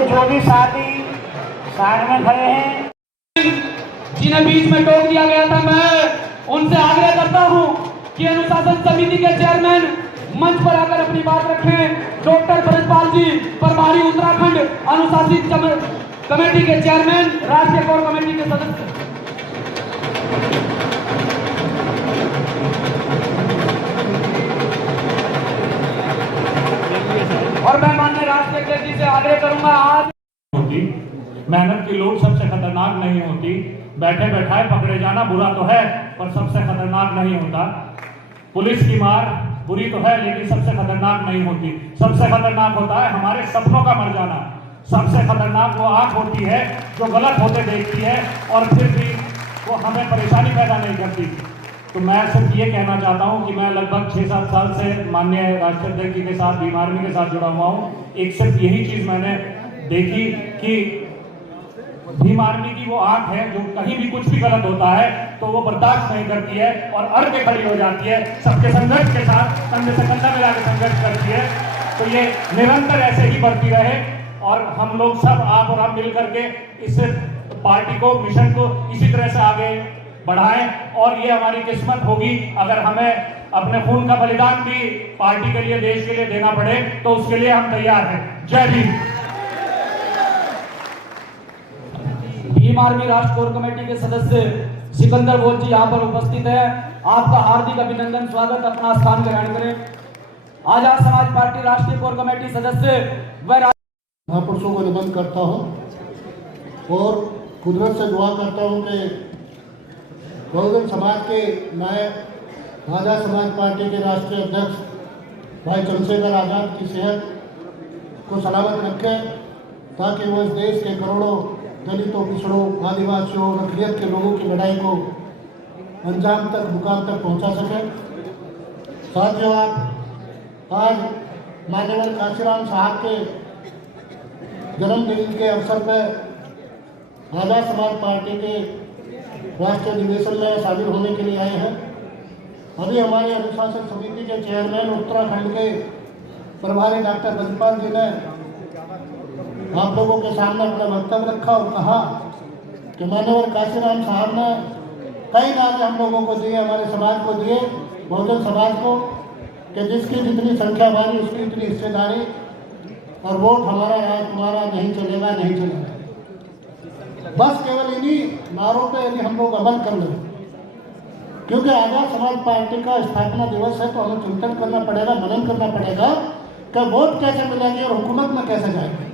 ये जो भी साथी साइड में खड़े हैं, जिन्हें बीच में टोक दिया गया था, मैं उनसे आग्रह करता हूं कि अनुशासन समिति के चेयरमैन मंच पर आकर अपनी बात रखें। डॉक्टर भरतपाल जी परमारी उत्तराखंड अनुशासित कमेटी के चेयरमैन, राष्ट्रीय कोर कमेटी के सदस्य। और मैं माननीय राष्ट्रीय अध्यक्ष जी से आग्रह करूंगा, आज होती मेहनत की लूट सबसे खतरनाक नहीं होती। बैठे बैठाए पकड़े जाना बुरा तो है, पर सबसे खतरनाक नहीं होता। पुलिस की मार बुरी तो है, लेकिन सबसे खतरनाक नहीं होती। सबसे खतरनाक होता है हमारे सपनों का मर जाना। सबसे खतरनाक वो आंख होती है जो गलत होते देखती है और फिर भी वो हमें परेशानी पैदा नहीं करती। तो मैं सिर्फ ये कहना चाहता हूँ कि मैं लगभग 6-7 साल से माननीय राष्ट्रीय अध्यक्ष जी के साथ भीम आर्मी के साथ जुड़ा हुआ हूँ। एक सिर्फ यही चीज मैंने देखी कि भीम आर्मी की वो आंख है जो कहीं भी कुछ भी गलत होता है तो वो बर्दाश्त नहीं करती है और अड़ के खड़ी हो जाती है, सबके संघर्ष के साथ कंधे से कंधा मिला के संघर्ष करती है। तो ये निरंतर ऐसे ही बढ़ती रहे और हम लोग सब, आप और हम मिल करके इस पार्टी को, मिशन को इसी तरह से आगे बढ़ाएं। और ये हमारी किस्मत होगी अगर हमें अपने खून का बलिदान भी पार्टी के लिए, देश के लिए देना पड़े, तो उसके लिए हम तैयार हैं। जय भीम। भीम आर्मी राष्ट्र कोर कमेटी के सदस्य सिकंदर बोध जी यहाँ पर उपस्थित है। आपका हार्दिक अभिनंदन, स्वागत। अपना स्थान ग्रहण करें। आजाद समाज पार्टी राष्ट्रीय कोर कमेटी सदस्य व महापुरुषों को नमन करता हूँ और कुदरत से दुआ करता हूँ कि बहुजन समाज के नए आजाद समाज पार्टी के राष्ट्रीय अध्यक्ष भाई चंद्रशेखर आजाद की सेहत को सलामत रखें, ताकि वो इस देश के करोड़ों दलितों, पिछड़ों, आदिवासियों, अक़लियत के लोगों की लड़ाई को अंजाम तक, मुकाम तक पहुंचा सकें। साथियों, आप आज मान्यवर काशीराम साहब के जन्मदिन के अवसर पर आजाद समाज पार्टी के राष्ट्रीय अधिवेशन में शामिल होने के लिए आए हैं। अभी हमारे अनुशासन समिति के चेयरमैन उत्तराखंड के प्रभारी डॉक्टर भरतपाल जी ने आप लोगों के सामने अपना वक्तव्य रखा और कहा कि मान्यवर काशीराम साहब ने कई नारे हम लोगों को दिए, हमारे समाज को दिए, बहुजन समाज को, कि जिसकी जितनी संख्या हमारी उसकी इतनी हिस्सेदारी और वोट हमारा है, तुम्हारा नहीं चलेगा, नहीं चलेगा। बस केवल इन्हीं नारों पे यदि हम लोग अमल कर लें, क्योंकि आजाद समाज पार्टी का स्थापना दिवस है, तो हमें चिंतन करना पड़ेगा, मनन करना पड़ेगा कि वोट कैसे मिलेगी और हुकूमत में कैसे जाएगी।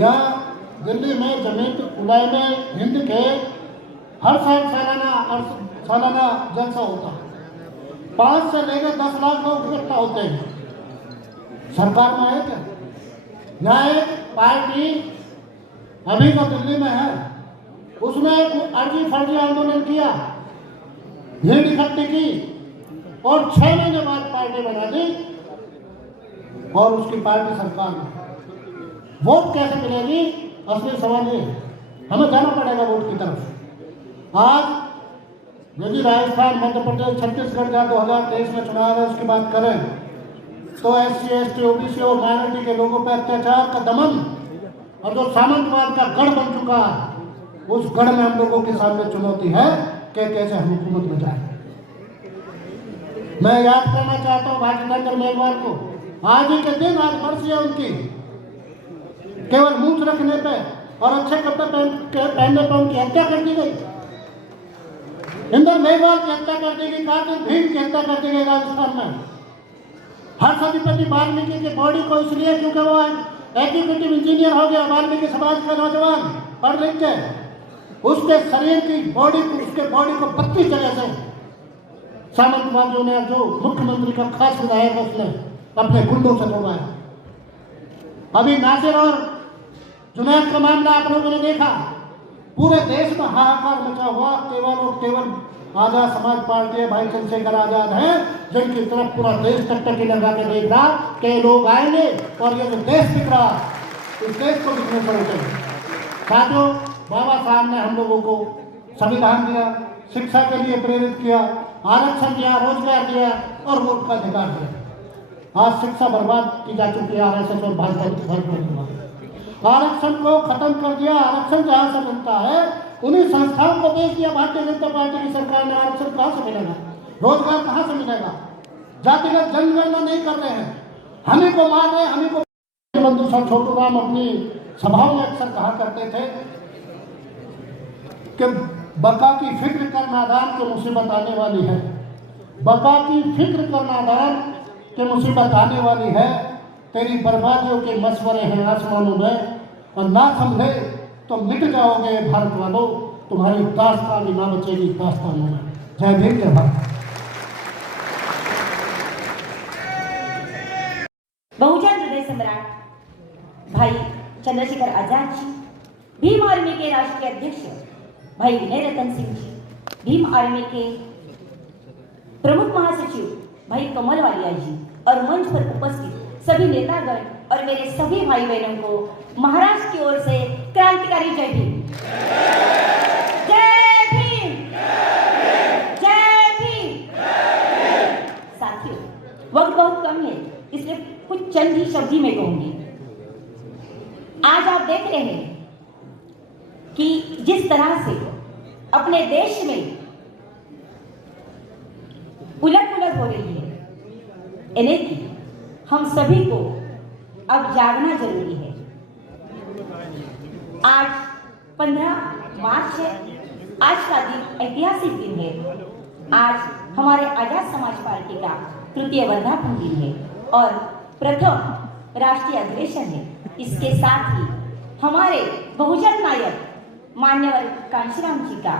यहाँ दिल्ली में जमीयत उलमा हिंद के हर साल सालाना जलसा होता है। 5 से लेकर 10 लाख लोग इकट्ठा होते हैं। सरकार में है क्या? यहाँ एक पार्टी अभी तो दिल्ली में है, उसने एक अर्जी फर्जी आंदोलन किया, भीड़ इकट्ठी की और 6 महीने बाद पार्टी बना दी और उसकी पार्टी सरकार में। वोट कैसे मिलेगी? असली सवाल ये है, हमें जाना पड़ेगा वोट की तरफ। आज यदि राजस्थान, मध्य प्रदेश, छत्तीसगढ़ का 2023 में चुनाव है, उसकी बात करें तो SC, ST, OBC और माइनॉरिटी के लोगों पर अत्याचार का दमन और जो सामंतवाद का गढ़ बन चुका है, उस गढ़ में हम लोगों के सामने चुनौती है कि कैसे हम हुकूमत में जाए। मैं याद करना चाहता हूँ भाई जितेंद्र मेघवाल को, आज ही के दिन, आज बरसी है उनकी, केवल मूछ रखने पे और अच्छे कपड़े पहनने पर उनकी हत्या कर दी गई। इंदर मेघवाल की हत्या कर दी गई, कार्तिक भीम की हत्या कर दी गई राजस्थान में। हर्षधिपति वाल्मीकि की बॉडी को इसलिए क्योंकि वो एग्जीक्यूटिव इंजीनियर हो गया, वाल्मीकि समाज का नौजवान पढ़ लिख के, उसके शरीर की बॉडी को, उसके बॉडी को 32 जगह से सामंतवादियों ने, जो मुख्यमंत्री का खास विधायक है, उसने अपने गुंडों से तोड़वाया। अभी नासिर और जुनैद का मामला आप लोगों ने देखा, पूरे देश में हाहाकार मचा हुआ। केवल और केवल आजाद समाज पार्टी, भाई चंद्रशेखर आजाद हैं, जिनकी तरफ पूरा देश टकटकी लगा के देख रहा कि लोग आएंगे और ये जो देश दिख रहा, इस देश को दिखने से रोकेंगे। साथियों, बाबा साहब ने हम लोगों को संविधान दिया, शिक्षा के लिए प्रेरित किया, आरक्षण दिया, रोजगार दिया और वोट का अधिकार दिया। आज शिक्षा बर्बाद की जा चुकी है RSS और भाजपा। आरक्षण को खत्म कर दिया। आरक्षण जहाँ से मिलता है उन्हीं संस्थाओं को बेच दिया भारतीय जनता पार्टी की सरकार ने। आरक्षण कहाँ से मिलेगा? रोजगार कहाँ से मिलेगा? जातिगत जनगणना नहीं कर रहे हैं, हमें को मार रहे हैं, हमें को। बंधु सर छोटू राम अपनी सभाओं में अक्सर कहा करते थे कि बका की फिक्र कर नादान के मुसीबत आने वाली है। बका की फिक्र कर नादान के मुसीबत आने वाली है। तेरी बर्बादियों के मशवरे हैं आसमानों में, और ना समझे तो मिट जाओगे भारत वालों। तुम्हारी दास्तान भी ना बचेगी दास्तानों में। जय भीम, जय भारत। बहुजन हृदय सम्राट भाई चंद्रशेखर आजाद जी, भीम आर्मी के राष्ट्रीय अध्यक्ष भाई विनय रतन सिंह जी, भीम आर्मी के प्रमुख महासचिव भाई कमल वालिया जी और मंच पर उपस्थित सभी नेतागण और मेरे सभी भाई बहनों को महाराष्ट्र की ओर से क्रांतिकारी जय भीम। जय भीम, जय भीम। साथियों, वक्त बहुत कम है, इसलिए कुछ चंद ही शब्द ही मैं कहूंगी। आज आप देख रहे हैं कि जिस तरह से अपने देश में उलट-पुलट हो रही है, यानी कि हम सभी को अब जागना जरूरी है। आज 15 मार्च है। आज का दिन ऐतिहासिक दिन है। आज हमारे आजाद समाज पार्टी का तृतीय वर्धापन दिन है और प्रथम राष्ट्रीय अधिवेशन है। इसके साथ ही हमारे बहुजन नायक मान्यवर कांशीराम जी का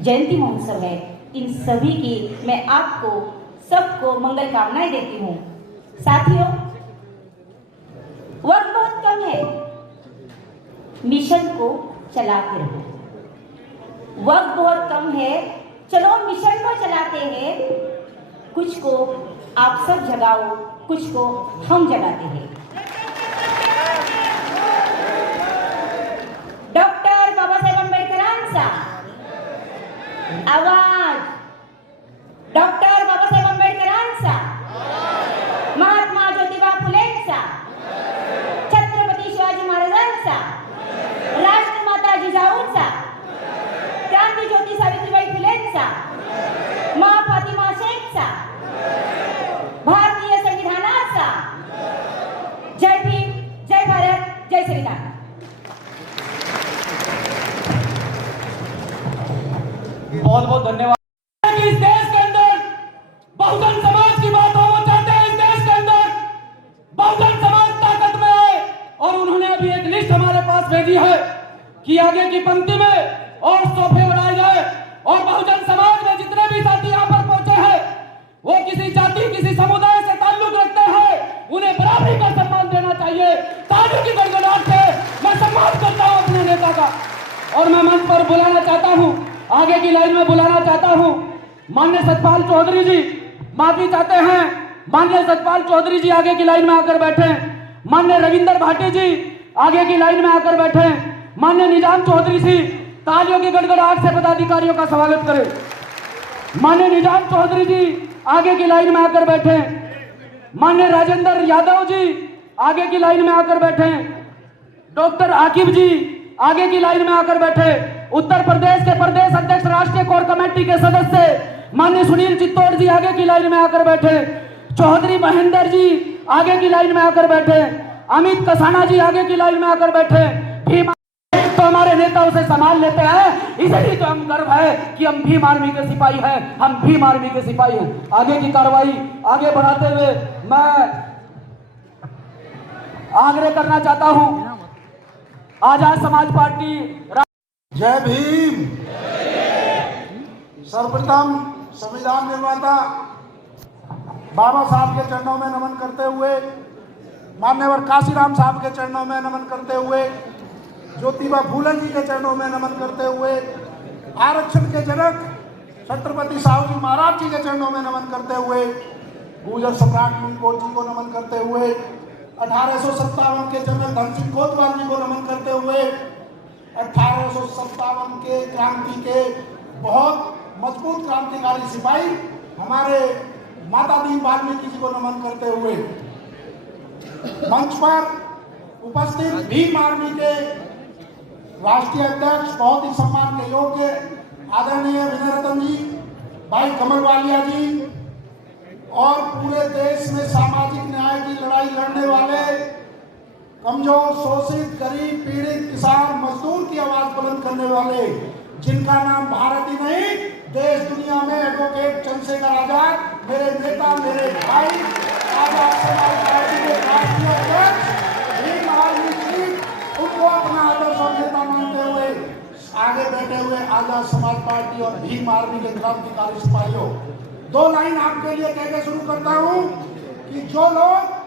जयंती महोत्सव है। इन सभी की मैं आपको सबको मंगल कामनाएं देती हूँ। साथियों, वक्त बहुत कम है, मिशन को चलाते रहो। वक्त बहुत कम है, चलो मिशन को चलाते हैं। कुछ को आप सब जगाओ, कुछ को हम जगाते हैं। डॉक्टर बाबासाहेब आंबेडकरांचा आवाज, डॉक्टर बाबासाहेब आंबेडकरांचा, महात्मा ज्योतिबा फुलेंचा, छत्रपती शिवाजी महाराजांचा, राष्ट्रमाता जिजाऊंचा, क्रांती ज्योती सावित्रीबाई फुलेंचा, माँ फातिमा शेखचा, भारतीय संविधानाचा। जय भीम, जय भारत, जय संविधान। बहुत बहुत धन्यवाद। इस देश के अंदर बहुजन समाज की बात हो, वो चाहते हैं इस देश के अंदर बहुजन समाज ताकत में है। और उन्होंने अभी एक लिस्ट हमारे पास भेजी है कि आगे की पंक्ति में और सोफे बनाए जाए और बहुजन समाज में जितने भी साथी यहाँ पर पहुंचे हैं वो किसी जाति किसी समुदाय से ताल्लुक रखते हैं, उन्हें बराबरी का सम्मान देना चाहिए। तालियों की गड़गड़ाहट से मैं सम्मान करता हूँ अपने नेता का। और मैं मंच पर बुलाना चाहता हूँ, आगे की लाइन में बुलाना चाहता हूँ माननीय सतपाल चौधरी जी। माफी चाहते हैं, माननीय सतपाल चौधरी जी आगे की लाइन में आकर बैठे। माननीय रविंदर भाटी जी आगे की लाइन में आकर बैठे। माननीय निजाम चौधरी जी तालियों की गड़गड़ाहट से पदाधिकारियों का स्वागत करें। माननीय निजाम चौधरी जी आगे की लाइन में आकर बैठे। माननीय राजेंद्र यादव जी आगे की लाइन में आकर बैठे। डॉक्टर आकिब जी आगे की लाइन में आकर बैठे। उत्तर प्रदेश के प्रदेश अध्यक्ष राष्ट्रीय कोर कमेटी के सदस्य माननीय सुनील चित्तौड़ जी आगे की लाइन में आकर बैठे। चौधरी महेंद्र जी आगे की लाइन में आकर बैठे। अमित कसाना जी आगे की लाइन में आकर बैठे। भीम तो हमारे नेता उसे संभाल लेते हैं, इसलिए तो हम गर्व है कि हम भीम आर्मी के सिपाही हैं, हम भीम आर्मी के सिपाही हैं। आगे की कार्रवाई आगे बढ़ाते हुए मैं आग्रह करना चाहता हूं आजाद समाज पार्टी। जय भीम। सर्वप्रथम संविधान निर्माता बाबा साहब के चरणों में नमन करते हुए, मान्यवर काशीराम साहब के चरणों में नमन करते हुए, ज्योतिबा फूले जी के चरणों में नमन करते हुए, आरक्षण के जनक छत्रपति साहू जी महाराज जी के चरणों में नमन करते हुए, गुर्जर सम्राट नीलकंठ जी को नमन करते हुए, 1857 के जनरल धन सिंह कोतवाल जी को नमन करते हुए, 1857 के क्रांति के बहुत मजबूत क्रांतिकारी सिपाही हमारे माता दीन वाल्मीकि जी को नमन करते हुए मंच पर उपस्थित भीम आर्मी के राष्ट्रीय अध्यक्ष, बहुत ही सम्मान के योग्य आदरणीय विनय रतन जी, भाई कमल वालिया जी और पूरे देश में सामाजिक न्याय की लड़ाई लड़ने वाले कमजोर, शोषित, गरीब, पीड़ित, किसान, मजदूर की आवाज बुलंद करने वाले, जिनका नाम भारत ही नहीं देश दुनिया में एडवोकेट चंद्रशेखर आजाद, मेरे नेता, मेरे भाई, आजाद समाज पार्टी के राष्ट्रीय अध्यक्ष भीम आर्मी जी, उनको अपना आदर्श और नेता मानते हुए आगे बैठे हुए आजाद समाज पार्टी और भीम आर्मी के क्रांतिकारी सिपाहियों, 2 लाइन आपके लिए कह के शुरू करता हूं कि जो लोग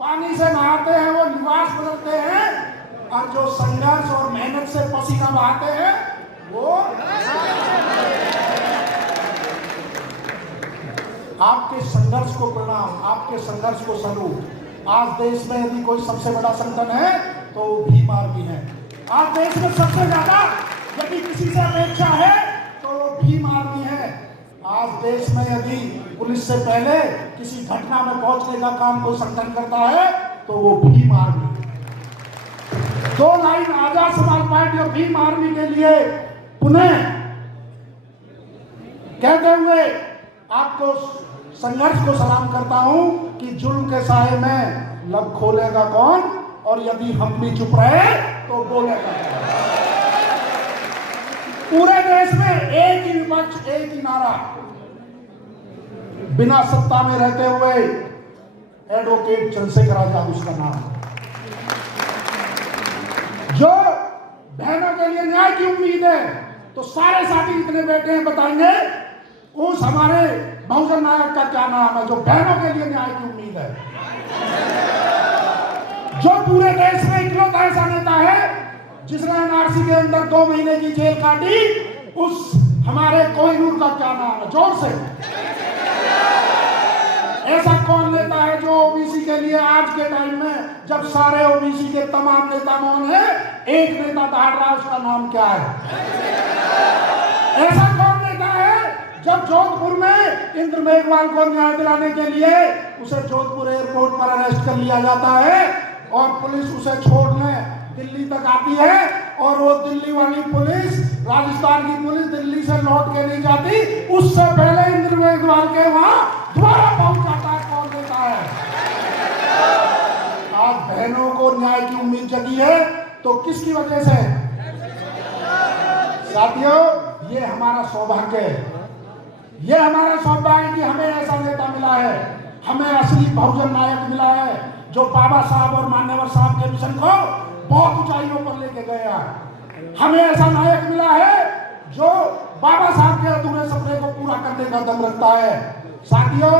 पानी से नहाते हैं वो लिबास बदलते हैं और जो संघर्ष और मेहनत से पसीना बहाते हैं वो आपके संघर्ष को प्रणाम, आपके संघर्ष को सलूट। आज देश में यदि कोई सबसे बड़ा संगठन है तो भीम आर्मी है। आज देश में सबसे ज्यादा यदि किसी से अपेक्षा है तो वो भीम आर्मी है। आज देश में यदि पुलिस से पहले किसी घटना में पहुंचने का काम कोई संगठन करता है तो वो Bhim army. 2 line Azad Samaj party और भीम आर्मी के लिए पुनः कहते हुए आपको संघर्ष को सलाम करता हूं कि जुल्म के साए में लब खोलेगा कौन, और यदि हम भी चुप रहे तो बोलेगा कौन। पूरे देश में एक ही विपक्ष, एक ही नारा, बिना सत्ता में रहते हुए एडवोकेट चंद्रशेखर आजाद उसका नाम, जो बहनों के लिए न्याय की उम्मीद है। तो सारे साथी जितने बैठे हैं बताएंगे उस हमारे बहुजन नायक का क्या नाम है, जो बहनों के लिए न्याय की उम्मीद है, जो पूरे देश में इकलौता ऐसा नेता है जिसने एनआरसी के अंदर 2 महीने की जेल काटी, उस हमारे कोहिनूर का क्या नाम है, जोर से। ऐसा कौन नेता है जो ओबीसी के लिए आज के टाइम में, जब सारे ओबीसी के तमाम नेता मौन है, एक नेता दहाड़ रहा, उसका नाम क्या है? ऐसा कौन नेता है जब जोधपुर में इंद्र मेघवाल को न्याय दिलाने के लिए उसे जोधपुर एयरपोर्ट पर अरेस्ट कर लिया जाता है और पुलिस उसे छोड़ने दिल्ली तक आती है, और वो दिल्ली वाली पुलिस, राजस्थान की पुलिस दिल्ली से लौट के नहीं जाती, उससे पहले इंद्र मेघवाल के वहां दोबारा पहुंच जाता है। कौन देता है? आज बहनों को न्याय की उम्मीद जगी है तो किसकी वजह से? साथियों, ये हमारा सौभाग्य है, ये हमारा सौभाग्य कि हमें ऐसा नेता मिला है, हमें असली बहुजन नायक मिला है, जो बाबा साहब और मान्यवर साहब के मिशन को बहुत ऊंचाइयों पर लेके गया। हमें ऐसा नायक मिला है जो बाबा साहब के अधूरे सपने को पूरा करने का दम रखता है। साथियों,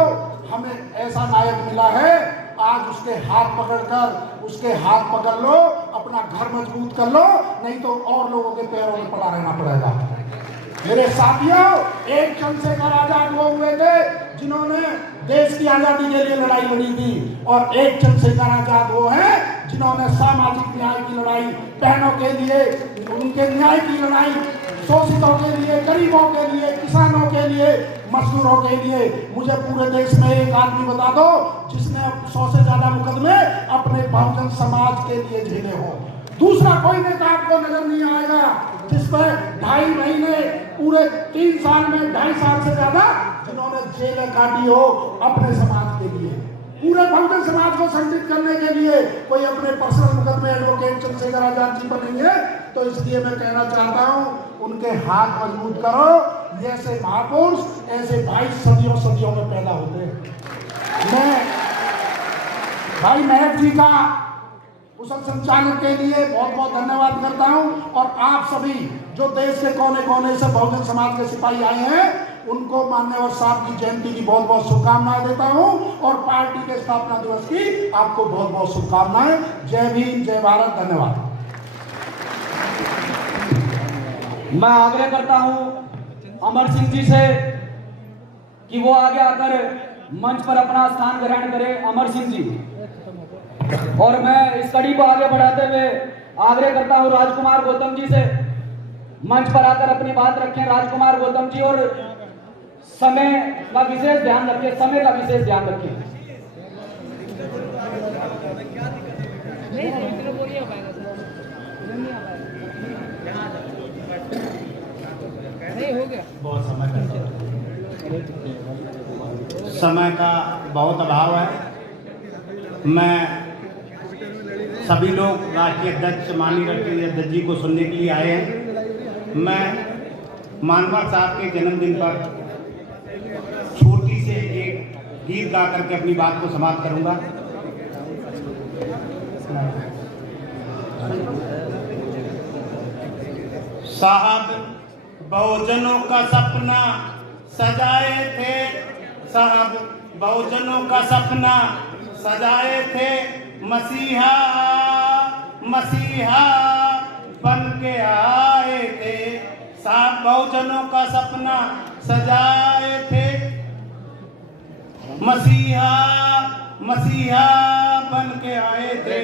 हमें ऐसा नायक मिला है, आज उसके हाथ पकड़कर उसके हाथ पकड़ लो, अपना घर मजबूत कर लो, नहीं तो और लोगों के पैरों में पड़ा रहना पड़ेगा। मेरे साथियों, एक चंद्रशेखर आजाद वो हुए थे जिन्होंने देश की आजादी के लिए लड़ाई लड़ी थी, और एक चंद्रशेखर आजाद वो हैं जिन्होंने सामाजिक न्याय की लड़ाई, बहनों के लिए उनके न्याय की लड़ाई, शोषितों के लिए, गरीबों के लिए, किसानों के लिए, मजदूरों के लिए। मुझे पूरे देश में एक आदमी बता दो जिसने 100 से ज्यादा मुकदमे अपने बहुजन समाज के लिए झेले हो। दूसरा कोई नेता आपको नजर नहीं आएगा जिस पर 2.5 महीने, पूरे 3 साल में 2.5 साल से ज्यादा जिन्होंने जेलें काटी हो अपने समाज के लिए, पूरे बहुजन समाज को संगठित करने के लिए। कोई अपने पर्सनल मुकदमे एडवोकेट चंद्रशेखर आजाद जी पर नहीं है, तो इसलिए मैं कहना चाहता हूं, उनके हाथ मजबूत करो। ऐसे महापुरुष, ऐसे भाई सदियों सदियों में पैदा होते हैं। मैं भाई महक जी का कुशल संचालन के लिए बहुत बहुत धन्यवाद करता हूं, और आप सभी जो देश के कोने कोने से बहुजन समाज के सिपाही आए हैं, उनको मान्यवर साहब की जयंती की बहुत बहुत शुभकामनाएं देता हूं, और पार्टी के स्थापना दिवस की आपको बहुत बहुत शुभकामनाएं। जय भीम, जय भारत, धन्यवाद। मैं आग्रह करता हूं अमर सिंह जी से कि वो आगे आकर मंच पर अपना स्थान ग्रहण करें। अमर सिंह जी, और मैं इस कड़ी को आगे बढ़ाते हुए आग्रह करता हूं राजकुमार गौतम जी से मंच पर आकर अपनी बात रखें। राजकुमार गौतम जी, और समय का विशेष ध्यान रखें, समय का विशेष ध्यान रखें। समय का बहुत अभाव है। मैं सभी लोग राष्ट्रीय अध्यक्ष माननीय राष्ट्रीय अध्यक्ष जी को सुनने के लिए आए हैं। मैं मानवर साहब के जन्मदिन पर छोटी से एक गीत गा करके अपनी बात को समाप्त करूंगा। साहब बहुजनों का सपना सजाए थे, साहब बहुजनों का सपना सजाए थे, मसीहा मसीहा बन के आए थे। साहब बहुजनों का सपना सजाए थे, मसीहा मसीहा बन के आए थे।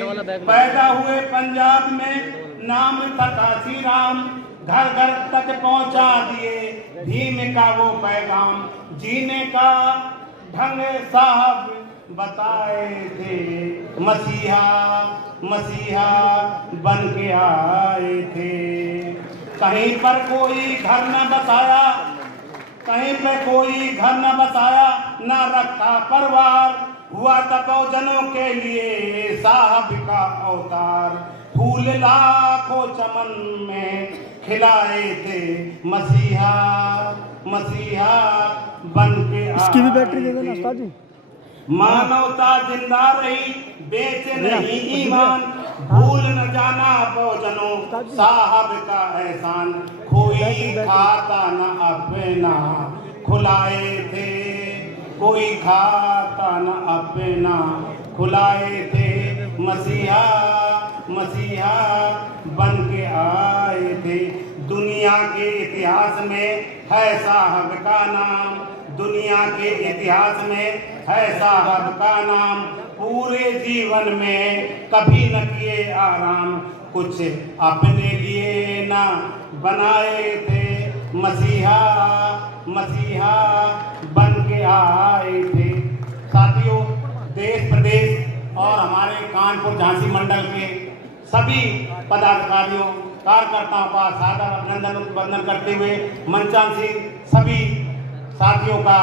पैदा हुए पंजाब में, नाम था काशी राम, घर घर तक पहुंचा दिए भीम का वो पैगाम। जीने का ढंग साहब बताए थे, मसीहा मसीहा बन के आए थे। कहीं पर कोई घर न बसाया, कहीं पे कोई घर न बसाया, न रखा परिवार। हुआ था बहुजनों के लिए साहब का अवतार। फूल लाखों चमन में खिलाए थे, मसीहा मसीहा बन के इसकी भी बैटरी दे देना उस्ताद जी। मानवता जिंदा रही, बेच नहीं ईमान, भूल न जाना बहुजनों साहब का एहसान। कोई खाता न अपना खुलाए थे, कोई खाता न अपना खुलाए थे, मसीहा मसीहा बन के आए थे। दुनिया के इतिहास में है साहब का नाम, दुनिया के इतिहास में है साहब का नाम। पूरे जीवन में कभी न किए आराम, कुछ अपने लिए ना बनाए थे, मसीहा मसीहा बन के आए थे। साथियों, देश प्रदेश और हमारे कानपुर झांसी मंडल के सभी पदाधिकारियों कार्यकर्ताओं का सादर अभिनंदन वंदन करते हुए मंचांसी सभी साथियों का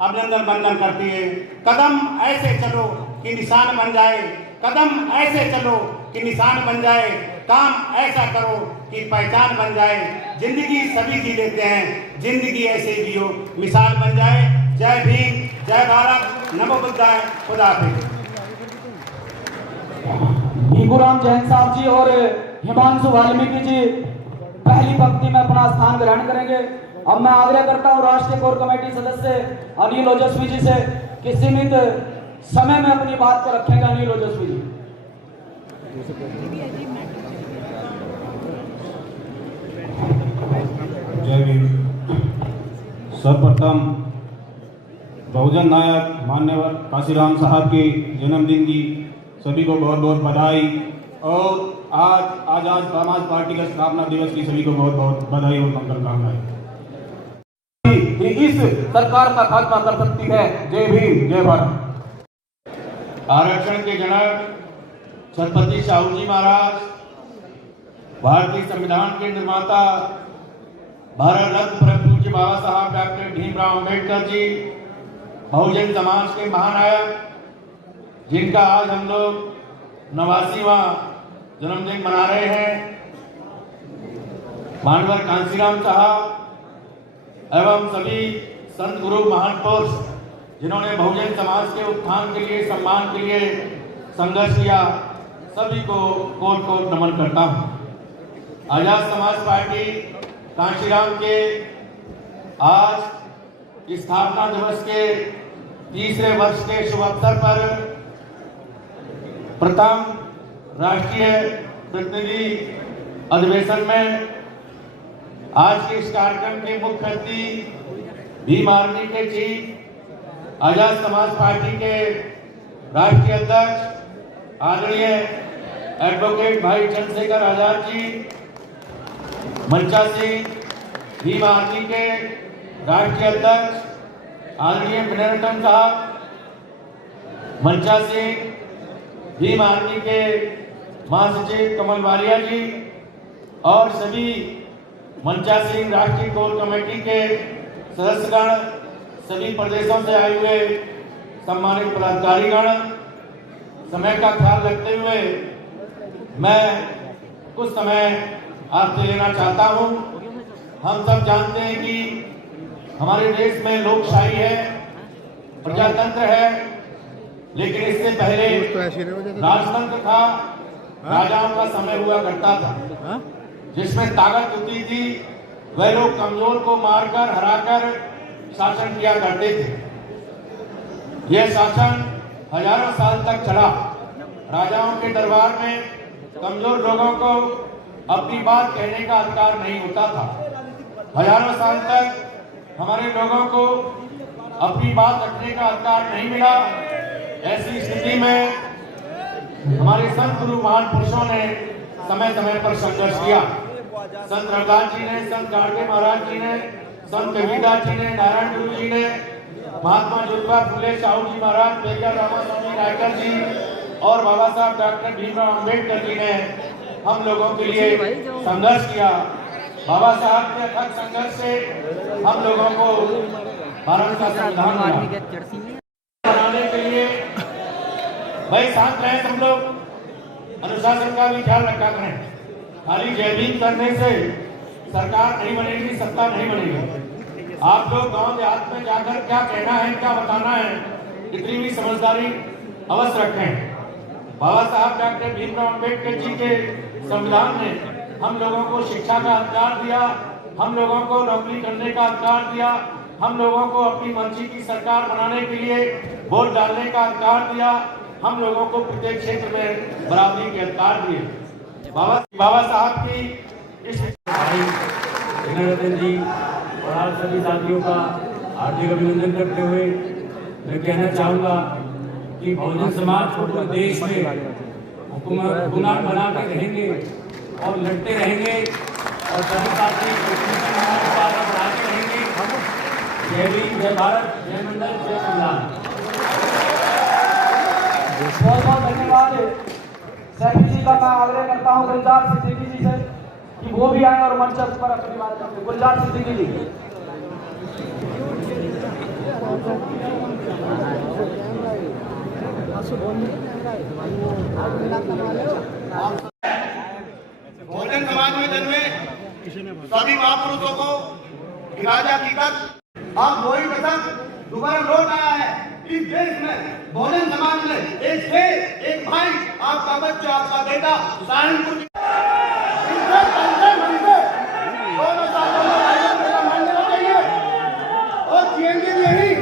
अभिनंदन वंदन करती है। कदम ऐसे चलो कि निशान बन जाए, कदम ऐसे चलो कि निशान बन जाए, काम ऐसा करो कि पहचान बन जाए। जिंदगी सभी जी लेते हैं, जिंदगी ऐसे जियो मिसाल बन जाए। जय भीम, जय भारत, नमो बुद्धाय, खुदा हाफिज। भिखुराम जैन साहब जी और हिमांशु वाल्मीकि जी पहली पंक्ति में अपना स्थान ग्रहण करेंगे। अब मैं आग्रह करता हूँ राष्ट्रीय कोर कमेटी सदस्य अनिल ओजस्वी जी से कि सीमित समय में अपनी बात को रखेंगे। अनिल ओजस्वी जी। जय भीम। सर्वप्रथम बहुजन नायक मान्यवर काशीराम साहब के जन्मदिन की सभी को बहुत बहुत बधाई, और आज आजाद समाज पार्टी का स्थापना दिवस की सभी को बहुत बहुत बधाई और मंगल कामनाएं। इस सरकार का खात्मा कर सकती है। जय भीम, जय भारत। आरक्षण के जनक छत्रपति साहू जी महाराज, भारतीय संविधान के निर्माता भारत रत्न परम पूज्य बाबा साहब डॉक्टर भीमराव अम्बेडकर जी, बहुजन समाज के महानायक, जिनका आज हम लोग 89वां जन्मदिन मना रहे हैं, मानवर कांशीराम साहब एवं सभी संत गुरु महान पुरुष जिन्होंने बहुजन समाज के उत्थान के लिए, सम्मान के लिए संघर्ष किया, सभी को कोट कोट नमन करता हूँ। आजाद समाज पार्टी कांशीराम के आज स्थापना दिवस के तीसरे वर्ष के शुभ अवसर पर प्रथम राष्ट्रीय प्रतिनिधि अधिवेशन में आज के इस कार्यक्रम के मुख्य अतिथि भीम आर्मी के चीफ, आजाद समाज पार्टी के राष्ट्रीय अध्यक्ष आदरणीय एडवोकेट भाई चंद्रशेखर आजाद जी, मंचासी भीम आर्मी के राष्ट्रीय अध्यक्ष आदरणीय विनयरतन साहब, मंचासी भीम आर्मी के महासचिव कमल वालिया जी और सभी मंचासी राष्ट्रीय कोर कमेटी के सदस्यगण, सभी प्रदेशों से आए हुए सम्मानित पदाधिकारीगण, समय का ख्याल रखते हुए मैं कुछ समय आपसे लेना चाहता हूं। हम सब जानते हैं कि हमारे देश में लोकशाही है, प्रजातंत्र है, लेकिन इससे पहले राजतंत्र था। राजाओं का समय हुआ करता था, जिसमें ताकत होती थी। वह लोग कमजोर को मारकर, हराकर शासन किया करते थे। यह शासन हजारों साल तक चला। राजाओं के दरबार में कमजोर लोगों को अपनी बात कहने का अधिकार नहीं होता था। हजारों साल तक हमारे लोगों को अपनी बात रखने का अधिकार नहीं मिला। ऐसी स्थिति में हमारे संत गुरु महान पुरुषों ने समय समय पर संघर्ष किया। संत रविदास जी ने, संत गाडगे महाराज जी ने, संत कबीरदास जी ने, नारायण गुरु जी ने, महात्मा ज्योतिबा फुले साहू जी महाराज, बेकर रामास्वामी रायकर जी और बाबा साहब डॉक्टर भीमराव अम्बेडकर जी ने हम लोगों के लिए संघर्ष किया। बाबा साहब के अथक संघर्ष से हम लोगों को भारत का संविधान बनाने के लिए भाई शांत रहे। सब लोग अनुशासन का भी ख्याल रखा करें। खाली जय भीम करने से सरकार नहीं बनेगी, सत्ता नहीं बनेगी। आप लोग गांव देहात में जाकर क्या कहना है, क्या बताना है, इतनी भी समझदारी अवश्य रखें। बाबा साहब डॉक्टर भीमराव अम्बेडकर जी के संविधान ने हम लोगों को शिक्षा का अधिकार दिया, हम लोगों को नौकरी करने का अधिकार दिया, हम लोगों को अपनी मर्जी की सरकार बनाने के लिए वोट डालने का अधिकार दिया, हम लोगों को प्रत्येक क्षेत्र में बराबरी के अधिकार दिए। बाबा साहब की इस जी और आप सभी साथियों का हार्दिक अभिनंदन करते हुए मैं कहना चाहूँगा कि बहुजन समाज को पूरे देश में हुकूमत बना के रहेंगे और लड़ते रहेंगे और सभी साथी बढ़ाते रहेंगे। जय भीम, जय भारत, जय मंडल, जय संविधान। बहुत बहुत धन्यवाद सेक्रेटरी जी का। मैं आग्रह करता हूँ गुलजार सिद्दीकी जी से कि वो भी आए और मंच पर अपनी बात करें। गुलजार सिद्दीकी जी। बहुजन समाज में जन्मे सभी महापुरुषों को राजा की तक अब वही दशक दोबारा लौट आया है। इस देश में बहुजन समाज में एक भाई, आपका बच्चा, आपका बेटा सहारनपुर और जिएंगे भी नहीं।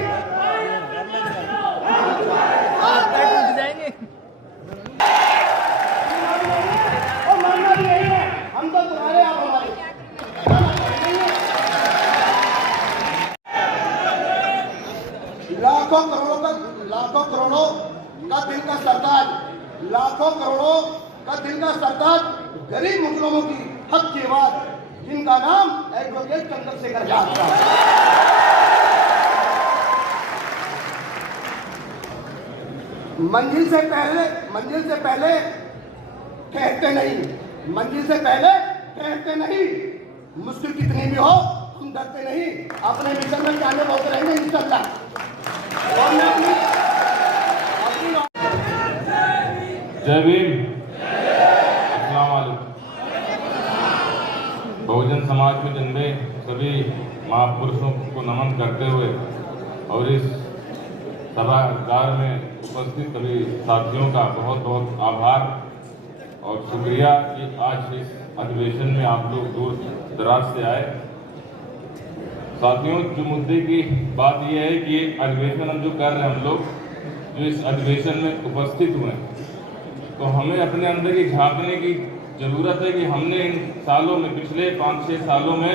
और मानना भी यही है, हम तो तुम्हारे, आप हमारे। लाखों करोड़ों का दिल का सरताज, लाखों करोड़ों का दिल का सरताज, गरीब मुस्लिमों की हक की बात, जिनका नाम एडवोकेट चंद्रशेखर आजाद था। मंजिल से पहले कहते नहीं, मंजिल से पहले कहते नहीं। मुश्किल कितनी भी हो हम डरते नहीं, अपने मिशन में जाने बहुत रहेंगे इंशाअल्लाह। जय भीम, अस्सलाम वालेकुम। बहुजन समाज में जन्मे सभी महापुरुषों को नमन करते हुए और इस सभागार में उपस्थित सभी साथियों का बहुत बहुत आभार और शुक्रिया कि आज इस अधिवेशन में आप लोग दूर दराज से आए। साथियों, जो मुद्दे की बात यह है कि ये अधिवेशन हम जो कर रहे हैं, हम लोग जो इस अधिवेशन में उपस्थित हुए, तो हमें अपने अंदर की झांकने की ज़रूरत है कि हमने इन सालों में, पिछले 5-6 सालों में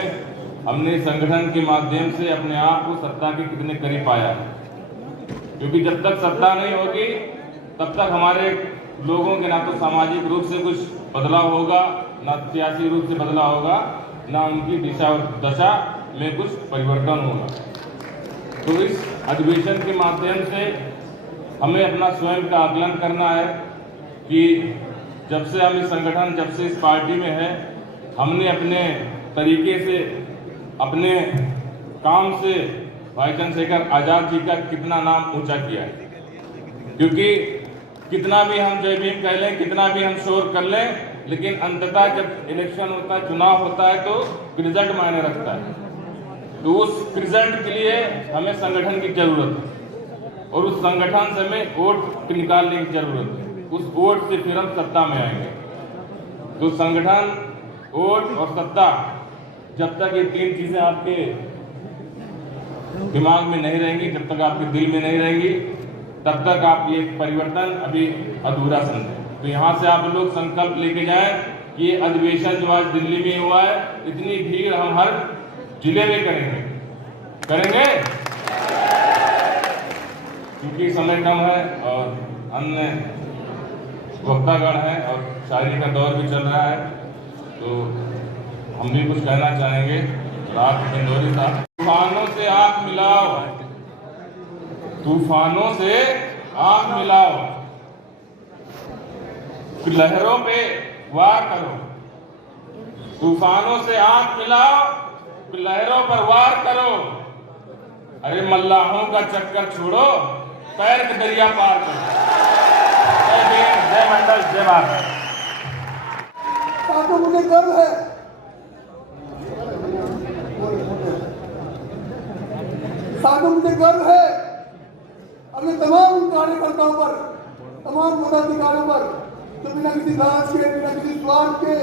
हमने संगठन के माध्यम से अपने आप को सत्ता के कितने करीब पाया है। क्योंकि जब तक सत्ता नहीं होगी तब तक हमारे लोगों के ना तो सामाजिक रूप से कुछ बदलाव होगा, ना सियासी रूप से बदलाव होगा, ना उनकी दिशा और दशा में कुछ परिवर्तन होगा। तो इस अधिवेशन के माध्यम से हमें अपना स्वयं का आकलन करना है कि जब से हम इस संगठन, जब से इस पार्टी में है, हमने अपने तरीके से, अपने काम से भाई चंद्रशेखर आजाद जी का कितना नाम ऊंचा किया है। क्योंकि कितना भी हम जय भीम कह लें, कितना भी हम शोर कर लें, लेकिन अंततः जब इलेक्शन होता है, चुनाव होता है, तो रिजल्ट मायने रखता है। तो उस रिजल्ट के लिए हमें संगठन की जरूरत है और उस संगठन से हमें वोट निकालने की जरूरत है। उस वोट से फिर हम सत्ता में आएंगे। तो संगठन, वोट और सत्ता, जब तक ये तीन चीजें आपके दिमाग में नहीं रहेंगी, जब तक आपके दिल में नहीं रहेंगी, तब तक आप ये परिवर्तन अभी अधूरा समझें। तो यहाँ से आप लोग संकल्प लेके जाएं कि ये अधिवेशन जो आज दिल्ली में हुआ है, इतनी भीड़ हम हर जिले में करेंगे क्योंकि समय कम है और अन्य वक्तागण है और शायरी का दौर भी चल रहा है। तो हम भी कुछ कहना चाहेंगे। रात इंदौरी साहब, तूफानों से आंख मिलाओ, तूफानों से आंख मिलाओ, लहरों पे वार करो। तूफानों से आंख मिलाओ, लहरों पर वार करो। अरे मल्लाहों का चक्कर छोड़ो, पैर के दरिया पार करो। जय भीम, जय मंडल, जय भारत। साथियों, मुझे गर्व है अपने तमाम कार्यकर्ताओं पर, तमाम पदाधिकारियों पर, तो बिना किसी लालच के, बिना किसी स्वार्थ के,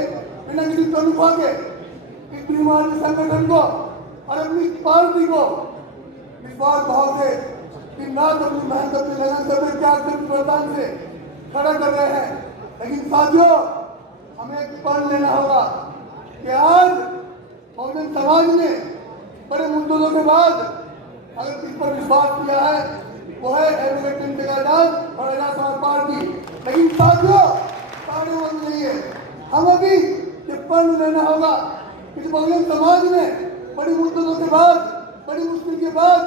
बिना किसी तनख्वाह के इस बीमारी संगठन को और अपनी पार्टी को विश्वास भाव से दिन रात अपनी मेहनत, अपनी लगन से, अपने त्याग से, बलिदान से खड़ा कर रहे हैं। लेकिन साथियों, हमें एक पढ़ लेना होगा कि आज बहुजन समाज ने बड़े मुद्दों के बाद अगर किस पर विश्वास किया है वो है एडवोकेट चंद्रशेखर आजाद और आजाद समाज पार्टी। लेकिन साथियों, सारे बंद नहीं है। हम अभी ये पढ़ लेना होगा कि बहुजन समाज ने बड़ी मुद्दों के बाद, बड़ी मुश्किल के बाद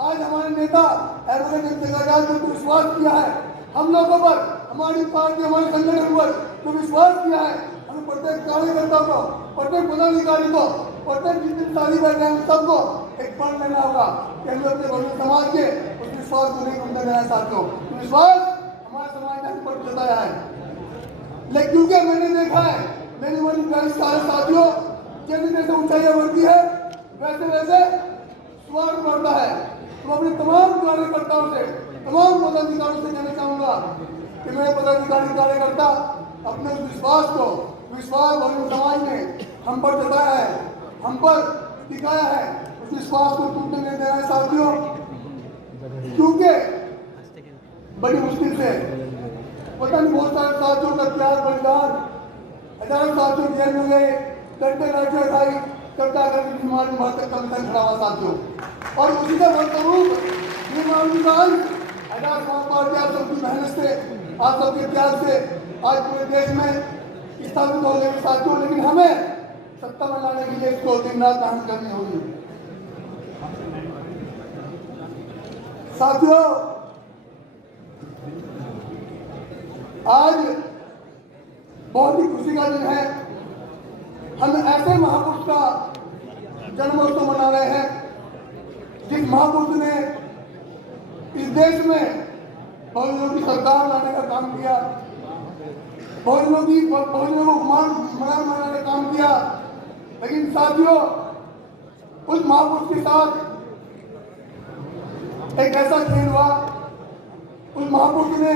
आज हमारे नेता एडवोकेट चंद्रशेखर आजाद ने विश्वास किया है। हम लोगों पर, हमारी पार्टी, हमारे संगठन पर जो विश्वास किया है, हमें प्रत्येक कार्यकर्ता को, प्रत्येक पदाधिकारी को, प्रत्येक जितने साथी बैठे हैं सबको एक पढ़ लेना होगा कि हम लोग बहुजन समाज के उस विश्वास को नहीं टूटने देना है। साथियों, विश्वास हमारे समाज ने हम पर जताया है। लेकिन क्योंकि मैंने देखा है, मेरी मन प्यारी साथियों, जैसे जैसे ऊंचाइयां बढ़ती है वैसे वैसे स्वार्थ बढ़ता है। तो अपने तमाम कार्यकर्ताओं से, तमाम पदाधिकारियों से कहना चाहूंगा कि मेरे पदाधिकारी कार्यकर्ता अपने उस विश्वास को, विश्वास बहुजन समाज ने हम पर जताया है, हम पर दिखाया है, उस विश्वास को टूटने नहीं देना है। साथियों, क्योंकि बड़ी मुश्किल से पता नहीं बहुत सारे साथियों का त्याग, बलिदान, हजारों साथियों जेल में गए, घंटे लाठियां खाई, कब्जा करके बीमार में भारत कमीशन खड़ा हुआ साथियों। और उसी का फलस्वरूप बीमारी का अंत आजाद समाज पार्टी आप सबकी मेहनत से, आप सबके त्याग से आज पूरे देश में स्थापित हो गए साथियों। लेकिन हमें सत्ता में लाने के लिए इसको दिन रात मेहनत करनी होगी साथियों। आज बहुत ही खुशी का दिन है। हम ऐसे महापुरुष का जन्मोत्सव मना रहे हैं जिस महापुरुष ने इस देश में बहुजनों की सरकार लाने का काम किया, बहुजनों को मनाने का काम किया। लेकिन साथियों, उस महापुरुष के साथ एक ऐसा खेल हुआ, उस महापुरुष ने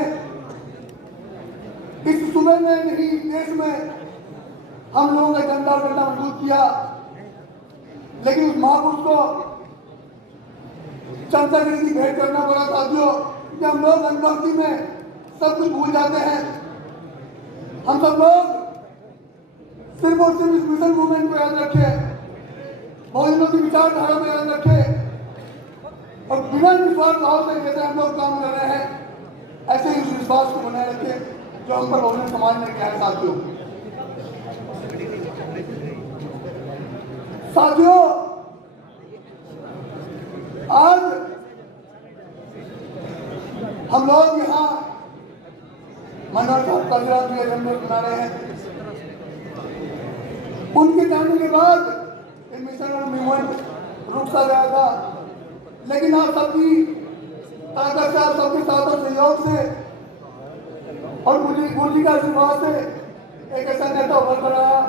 इस सुबह में नहीं, देश में हम लोगों का झंडा मजबूत किया। लेकिन उस महापुरुष को चर्चा की भेंट करना पड़ा साथियों, कि हम लोग अनुभक्ति में सब कुछ भूल जाते हैं। हम सब लोग सिर्फ और सिर्फ इस मिशन मूवमेंट को याद रखें, बहुजनों की विचारधारा को याद रखें और बिना विश्वास भाव से जैसे हम लोग काम कर रहे हैं, ऐसे ही उस विश्वास को बनाए रखें जो हम पर बहुजन समाज ने किया है। साथियों, आज हम लोग यहाँ मनोहर साहब काशीराम जी जन्मदिन मना रहे हैं। उनके जाने के बाद मिशन मूवमेंट रुक सा गया था, लेकिन आप सबकी ताकत से, आप सबके साथ और सहयोग से और गुरु जी का आशीर्वाद से एक ऐसा नेता उभर कर रहा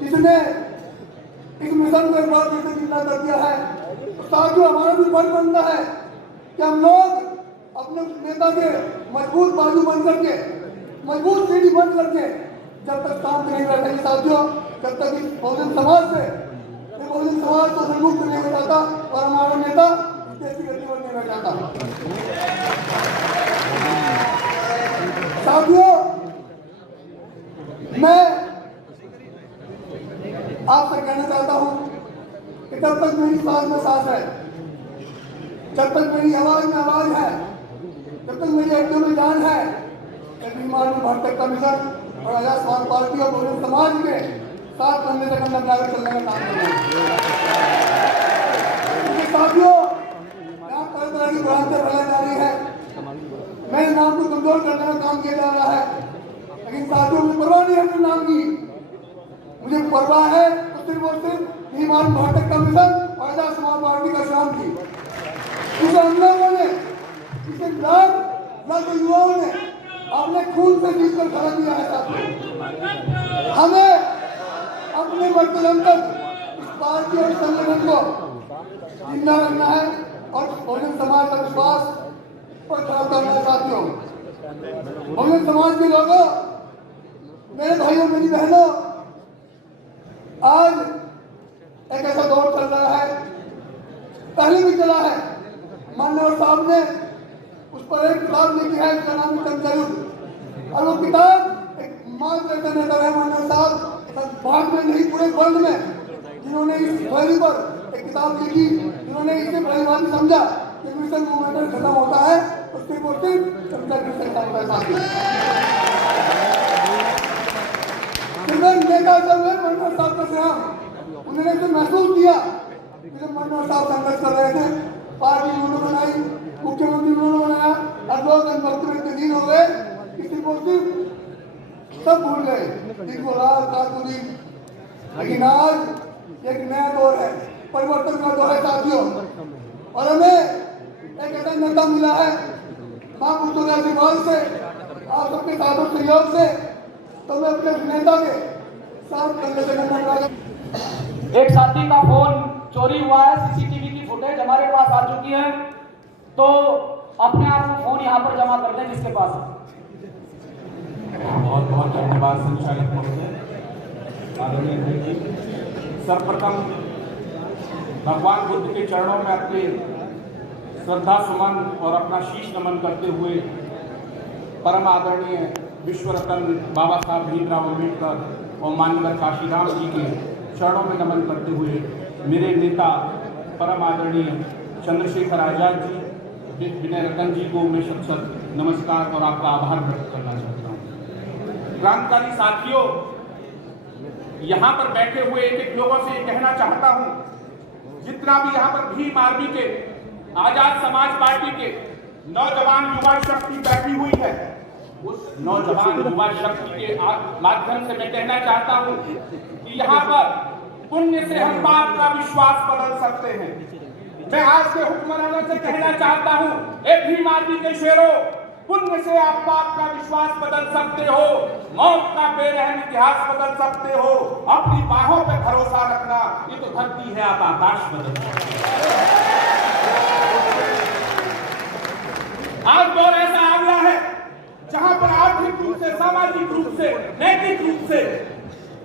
जिसने इस मिशन को एक बार फिर से जिंदा कर दिया है। साथियों, हमारा भी फर्ज बनता है कि हम लोग अपने नेता के मजबूत बाजू बन करके, मजबूत सीढ़ी बन करके जब तक काम नहीं बैठेंगे साथियों, जब तक इस बहुजन समाज से, बहुजन समाज को मुक्त नहीं हो जाता और हमारा नेता देश की गति पर नहीं बैठ जाता। साथियों, मैं आपसे कहना चाहता हूं कि जब तक मेरी सांस में सांस है, जब तक मेरी आवाज में आवाज है, जब तक मेरी हड्डियों में जान है, बीमार में भारत का मिशन और आजाद समाज पार्टी और बहुजन समाज के साथ कंधे से कंधा मिलाकर चलने का काम करना है। साथियों, यहाँ तरह तरह की भ्रांतियां फैलाई जा रही है, मेरे नाम को कमजोर करने का काम किया जा रहा है, लेकिन साथियों मुझे परवाह नहीं है अपने नाम की। मुझे परवाह है तो सिर्फ और सिर्फ बीमार भारत का मिशन और आजाद समाज पार्टी का शाम की। इसे हम लोगों ने, इसे लाख युवाओं ने अपने खून से जीत कर खड़ा किया है साथियों। हमें अपने मर्तलम तक इस पार्टी और संगठन को जिंदा रखना है और बहुजन समाज का विश्वास पर खड़ा करना है साथियों। बहुजन समाज के लोगों, मेरे भाइयों, मेरी बहनों, आज एक ऐसा दौर चल रहा है, पहले भी चला है। माननीय साहब ने उस पर एक किताब लिखी है, उसका नाम है चंद्रयुग, और वो किताब एक मात्र ऐसा नेता है माननीय साहब भारत में नहीं पूरे वर्ल्ड में जिन्होंने इस थ्योरी पर एक किताब लिखी, जिन्होंने इसे पहली बार समझा कि मिशन मूवमेंट खत्म होता है तो सिर्फ और सिर्फ नेता सब है मनोहर साहब का श्याम। उन्होंने इसे महसूस किया जब मनोहर साहब संघर्ष कर रहे थे, पार्टी उन्होंने बनाई, मुख्यमंत्री उन्होंने बनाया, और लोग वक्त में इतने दिन हो गए किसी को सिर्फ सब भूल गए, दिन को रात को दिन। लेकिन आज एक नया दौर है, परिवर्तन का दौर है साथियों, और हमें एक ऐसा नेता मिला है मां बुद्धू के आशीर्वाद से, आप सबके साथ और सहयोग से, तो मैं अपने नेता के साथ कंधे से कंधा मिलाकर। एक साथी का फोन चोरी हुआ है, सीसीटीवी की फुटेज हमारे पास आ चुकी है, तो अपने आप को फोन यहाँ पर जमा कर दें जिसके पास। बहुत बहुत धन्यवाद संचालक महोदय, आदरणीय जी। सर्वप्रथम भगवान बुद्ध के चरणों में अपने श्रद्धा सुमन और अपना शीश नमन करते हुए परम आदरणीय विश्व रत्न बाबा साहब भीमराव अम्बेडकर और माननीय काशीराम जी के चरणों में नमन करते हुए मेरे नेता परम आदरणीय चंद्रशेखर आजाद जी, विनय रतन जी को मैं सत नमस्कार और आपका आभार व्यक्त करना चाहता हूँ। क्रांतिकारी साथियों, यहाँ पर बैठे हुए एक एक लोगों से कहना चाहता हूँ, जितना भी यहाँ पर भीम आर्मी के, आजाद समाज पार्टी के नौजवान युवा शक्ति बैठी हुई है, उस नौजवान युवा शक्ति के माध्यम से मैं कहना चाहता हूँ कि यहाँ पर पुण्य से हम पाप का विश्वास बदल सकते हैं। मैं आज के हुक्मरानों से कहना चाहता हूँ, एक भीम आर्मी के शेरों, पुण्य से आप पाप का विश्वास बदल सकते हो, मौत का बेरहम इतिहास बदल सकते हो, अपनी बाहों पे भरोसा रखना, ये तो धरती है, आप आकाश बदल सकते हो। आज दौर ऐसा आ गया है जहां पर आर्थिक रूप से, सामाजिक रूप से, नैतिक रूप से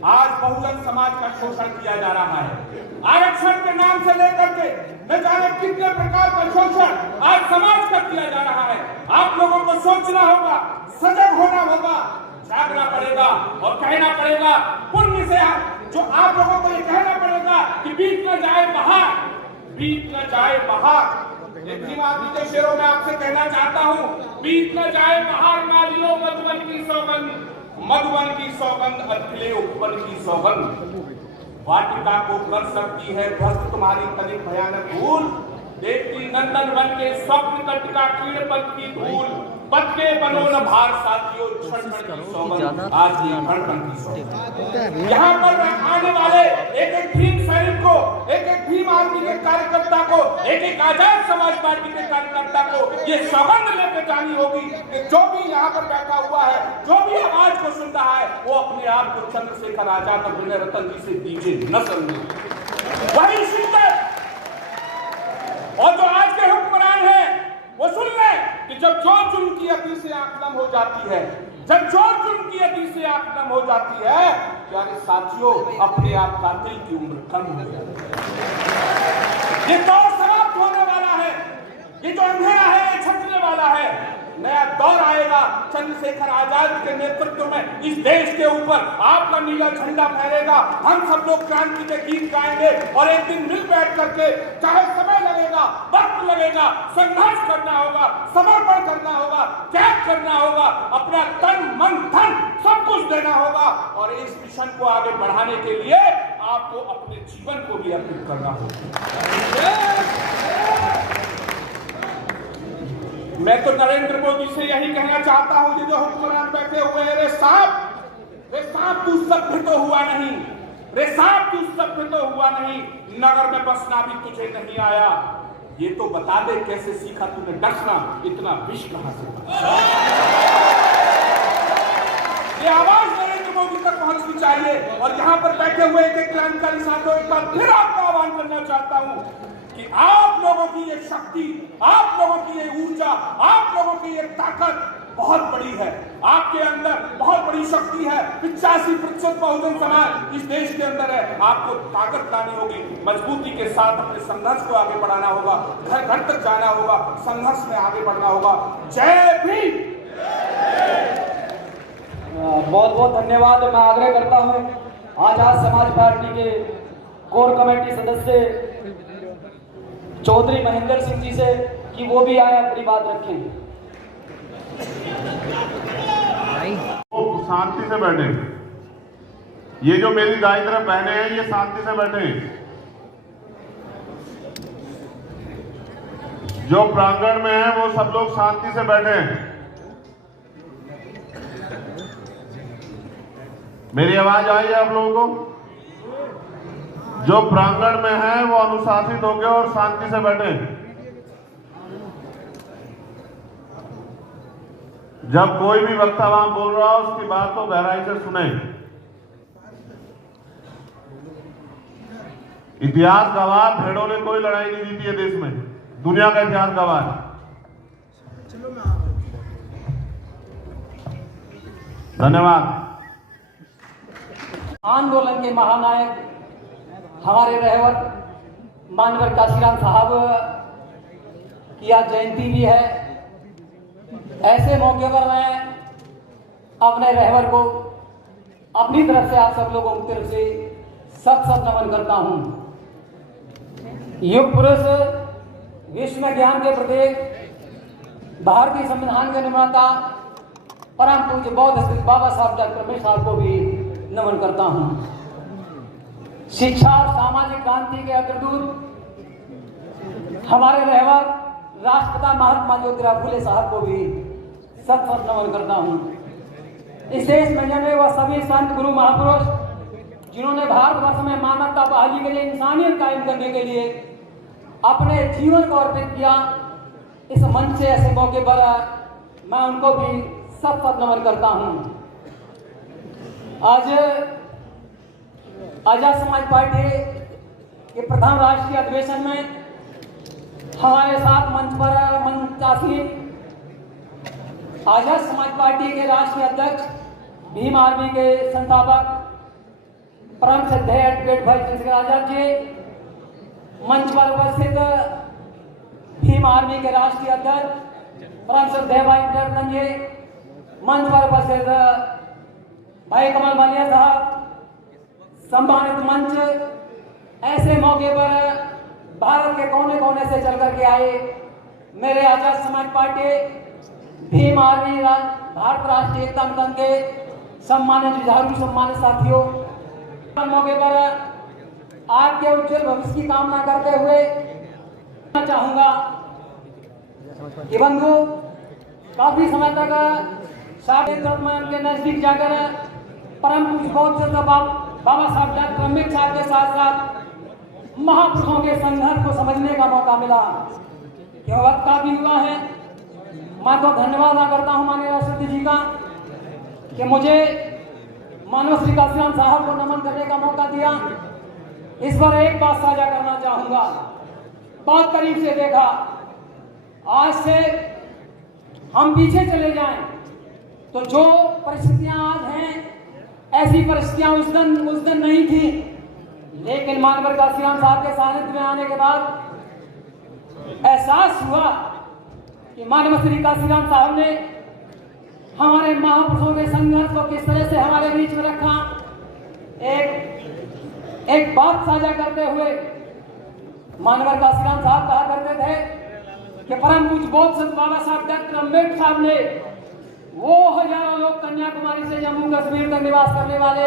आज बहुजन समाज का शोषण किया जा रहा है। आरक्षण के नाम से लेकर के न जाने कितने प्रकार का शोषण आज समाज का किया जा रहा है। आप लोगों को सोचना होगा, सजग होना होगा, जागना पड़ेगा और कहना पड़ेगा, पुण्य से जो आप लोगों को ये कहना पड़ेगा कि बीत न जाए बहार, बीत न जाए बहार। भीम आर्मी के शेरों में आपसे कहना चाहता हूँ, बीत न जाए बहार, नालियों मधुबन की सौगंध, मधुबन की सौगंध, अखिले उपवन की सौगंध। वाटिका को कर सकती है ध्वस्त तुम्हारी तनिक भयानक धूल, देखती नंदन वन के स्वप्न तट का कीड़पत की धूल। पद के बनो न भार साथियों, क्षण क्षण की सौगंध आज ये धड़कन की सौगंध। यहाँ पर आने वाले एक एक भीम सैनिक को, एक एक भीम आर्मी के कार्यकर्ता को, एक एक आजाद समाज पार्टी के कार्यकर्ता को ये सौगंध लेकर जानी होगी कि जो भी यहाँ पर बैठा हुआ है, जो भी आवाज को सुन रहा है, वो अपने आप को चंद्रशेखर आजाद और विनय रतन जी से दीजिए न समझे, वही सुनकर। और जो आज के हुक्मरान हैं वो सुन ले कि जब जोर जुल्म की अति से आंख नम हो जाती है, जब जोर जुल्म की अति से आंख नम हो जाती है, प्यारे साथियों अपने आप कातिल की उम्र कम हो जाती है। ये दौर समाप्त होने वाला है, ये जो अंधेरा है ये छटने वाला है, नया दौर आएगा। चंद्रशेखर आजाद के नेतृत्व में इस देश के ऊपर आपका नीला झंडा फहरेगा, हम सब लोग क्रांति के गीत गाएंगे और एक दिन मिल बैठ करके, चाहे समय लगेगा, वक्त लगेगा, संघर्ष करना होगा, समर्पण करना होगा, त्याग करना होगा, अपना तन मन धन सब कुछ देना होगा और इस मिशन को आगे बढ़ाने के लिए आपको अपने जीवन को भी अर्पित करना होगा। मैं तो नरेंद्र मोदी से यही कहना चाहता हूं, ये जो हुक्मरान बैठे हुए हैं, रे साहब तू सभ्य तो हुआ नहीं, रे साहब तू सभ्य तो हुआ नहीं, नगर में बसना भी तुझे नहीं आया, ये तो बता दे कैसे सीखा तूने डसना, इतना विष कहां से। ये आवाज नरेंद्र मोदी तक पहुंचनी चाहिए। और यहाँ पर बैठे हुए एक क्रांतिकारी साथियों, एक बार फिर आपका आह्वान करना चाहता हूं कि आप लोगों की ये शक्ति, आप लोगों की ये ऊर्जा, आप लोगों की ये ताकत बहुत बड़ी है, आपके अंदर बहुत बड़ी शक्ति है। 85% बहुजन समाज इस देश के अंदर है, आपको ताकत लानी होगी, मजबूती के साथ अपने संघर्ष को आगे बढ़ाना होगा, घर घर तक जाना होगा, संघर्ष में आगे बढ़ना होगा। जय भीम। बहुत बहुत धन्यवाद। मैं आग्रह करता हूं आजाद समाज पार्टी के कोर कमेटी सदस्य चौधरी महेंद्र सिंह जी से कि वो भी आए अपनी बात रखें। वो शांति से बैठे, ये जो मेरी दाई तरफ बहने हैं ये शांति से बैठे, जो प्रांगण में है वो सब लोग शांति से बैठे। मेरी आवाज आई है आप लोगों को? जो प्रांगण में है वो अनुशासित हो गए और शांति से बैठे। जब कोई भी वक्ता वहां बोल रहा हो उसकी बात को गहराई से सुने। इतिहास गवाह, भेड़ों ने कोई लड़ाई नहीं जीती है देश में, दुनिया का इतिहास गवाह है। धन्यवाद। आंदोलन के महानायक हमारे रहवर मानवर काशीराम साहब की आज जयंती भी है। ऐसे मौके पर मैं अपने रहवर को अपनी तरफ से, आप सब लोगों की तरफ से सत नमन करता हूं। युग पुरुष, विश्व में ज्ञान के प्रतीक, भारतीय संविधान के निर्माता परम पूज्य बौद्ध स्थित बाबा साहब डॉक्टर साहब को भी नमन करता हूं। शिक्षा और सामाजिक क्रांति के अग्रदूत हमारे रहवर राष्ट्रपिता महात्मा ज्योतिराव फुले साहब को भी सत नमन करता हूं। इस देश में जन्मे वह सभी संत, गुरु, महापुरुष जिन्होंने भारतवर्ष में मानवता बहाली के लिए, इंसानियत कायम करने के लिए अपने जीवन को अर्पित किया, इस मंच से ऐसे मौके पर मैं उनको भी सत नमन करता हूं। आज आजाद समाज पार्टी के प्रथम राष्ट्रीय अधिवेशन में हमारे साथ मंच पर मंचासीन आजाद समाज पार्टी के राष्ट्रीय अध्यक्ष, भीम आर्मी के संस्थापक परम श्रद्धेय एडवोकेट भाई चंद्रशेखर आजाद जी, मंच पर उपस्थित भीम आर्मी के राष्ट्रीय अध्यक्ष परम श्रद्धेय भाई रतन जी, मंच पर उपस्थित भाई कमल मालिया साहब, सम्मानित मंच, ऐसे मौके पर भारत के कोने कोने से चल करके आए मेरे आजाद समाज पार्टी, भीम आर्मी, भारत राष्ट्रीय एकता मंच के सम्मानित जुझारू, सम्मानित साथियों, मौके पर आपके उज्जवल भविष्य की कामना करते हुए चाहूंगा कि बंधु, काफी समय तक सारे तुर्कमान के नजदीक जाकर परम पूज्य बौद्ध बाबा साहब डॉक्टर अम्बेडकर साहब के साथ साथ महापुरुषों के संघर्ष को समझने का मौका मिला। यह वक्त काफी हुआ है। मैं तो धन्यवाद अदा करता हूँ माननीय राष्ट्रपति जी का कि मुझे मानव श्री काशीराम साहब को नमन करने का मौका दिया। इस पर एक बात साझा करना चाहूंगा। बहुत करीब से देखा, आज से हम पीछे चले जाएं तो जो परिस्थितियां आज हैं ऐसी परिस्थितियां उस दिन नहीं थी, लेकिन मानवर काशीराम साहब के सानिध्य में आने के बाद एहसास हुआ कि मानव श्री काशीराम साहब ने हमारे महापुरुषों के संघर्ष को किस तरह से हमारे बीच में रखा। एक बात साझा करते हुए मानवर काशीराम साहब कहा करते थे कि परम पूज्य बौद्ध संत बाबा साहब डॉक्टर अम्बेडकर साहब ने वो हजारों लोग कन्याकुमारी से जम्मू कश्मीर तक निवास करने वाले,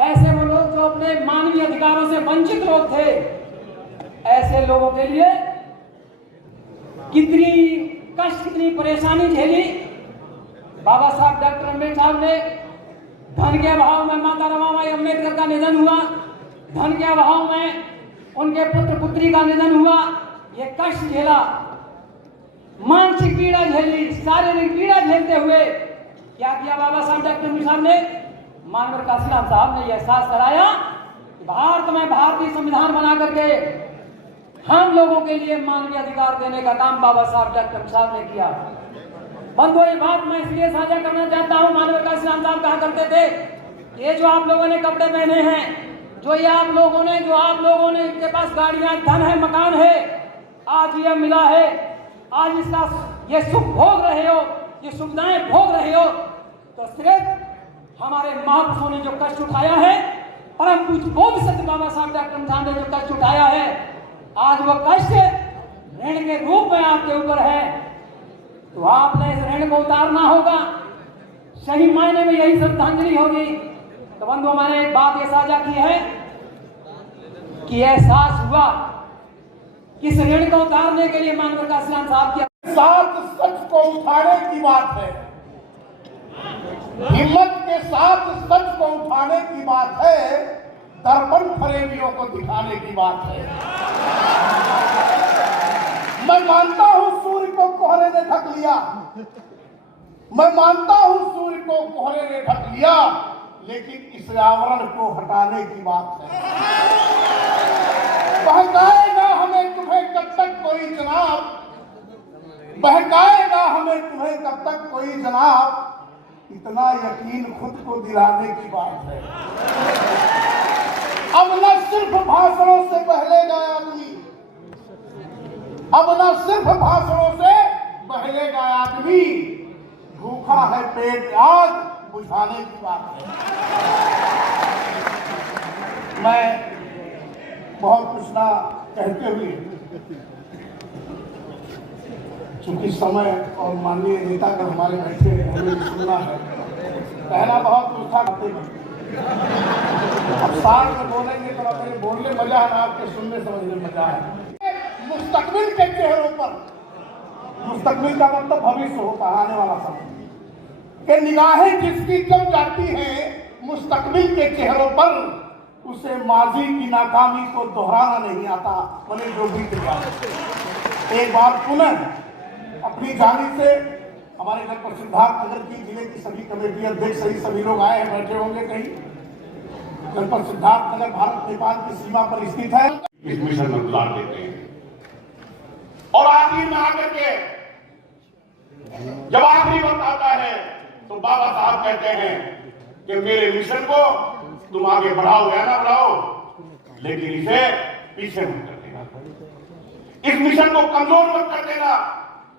ऐसे वो लोग जो अपने मानवीय अधिकारों से वंचित लोग थे, ऐसे लोगों के लिए कितनी कष्ट, कितनी परेशानी झेली। बाबा साहब डॉक्टर अम्बेडकर साहब ने धन के अभाव में माता रमाबाई अम्बेडकर का निधन हुआ, धन के अभाव में उनके पुत्र पुत्री का निधन हुआ, ये कष्ट झेला, मानसिक पीड़ा झेली, शारीरिक पीड़ा झेलते हुए क्या किया बाबा साहब डॉक्टर अम्बेडकर साहब ने? मानवर काशीराम साहब ने यह एहसास कराया कि भारत में भारतीय संविधान बना करके हम लोगों के लिए मानवीय अधिकार देने का काम बाबा साहब डॉक्टर अम्बेडकर साहब ने किया। बंधुओं, ये बात मैं इसलिए साझा करना चाहता हूँ। मानवर काशीराम साहब कहा करते थे, ये जो आप लोगों ने कपड़े पहने हैं, जो आप लोगों ने इनके पास गाड़ियां, धन है, मकान है, आज ये मिला है, आज इसका ये सुख भोग रहे हो, ये सुविधाएं भोग रहे हो, तो सिर्फ हमारे महापुरुषों ने जो कष्ट उठाया है, परम पूज्य बौद्ध संत बाबा साहब डॉक्टर अम्बेडकर ने जो कष्ट उठाया है, आज वो कष्ट ऋण के रूप में आपके ऊपर है, तो आपने इस ऋण को उतारना होगा। सही मायने में यही श्रद्धांजलि होगी। तो बंधुओं, मैंने एक बात ये साझा की है कि एहसास हुआ कि इस ऋण को उतारने के लिए मानवर काशीराम साहब के साथ सच को उठाने की बात है, हिम्मत के साथ सच को उठाने की बात है, दर्पण फरेबियों को दिखाने की बात है। मैं मानता हूं सूर्य को कोहरे ने ढक लिया, मैं मानता हूं सूर्य को कोहरे ने ढक लिया, लेकिन इस आवरण को हटाने की बात है। बहकाएगा हमें तुम्हें कब तक कोई जनाब, बहकाएगा हमें तुम्हें कब तक कोई जनाब, इतना यकीन खुद को दिलाने की बात है। अब न सिर्फ भाषणों से बहलेगा आदमी, अब न सिर्फ भाषणों से बहलेगा आदमी, भूखा है पेट आग बुझाने की बात है। मैं बहुत कुछ ना कहते हुए, चूंकि समय और माननीय नेता का हमारे बैठे हमें सुनना है, कहना बहुत कुछ था, अब साथ में बोलेंगे तो अपने बोलने मजा है, आपके सुनने समझने मजा है। मुस्तकबिल के चेहरों पर, मुस्तकबिल का मतलब भविष्य होता है, आने वाला समय, कि निगाहें जिसकी जब जाती हैं मुस्तकबिल के चेहरों पर, उसे माजी की नाकामी को दोहराना नहीं आता, मैंने जो बीत गया। एक बार पुनः अपनी जानी से हमारे जनपद सिद्धार्थनगर की जिले की सभी कमेटी अध्यक्ष सभी लोग आए हैं, बैठे होंगे कहीं। जनपद सिद्धार्थनगर भारत नेपाल की सीमा पर स्थित है। इस मिशन में गुजार देते हैं और आखिर में आकर के जब आखिरी वक्त आता है तो बाबा साहब कहते हैं कि मेरे मिशन को तुम आगे बढ़ाओ या ना बढ़ाओ, लेकिन इसे पीछे मत कर देना, इस मिशन को कमजोर मत कर देना।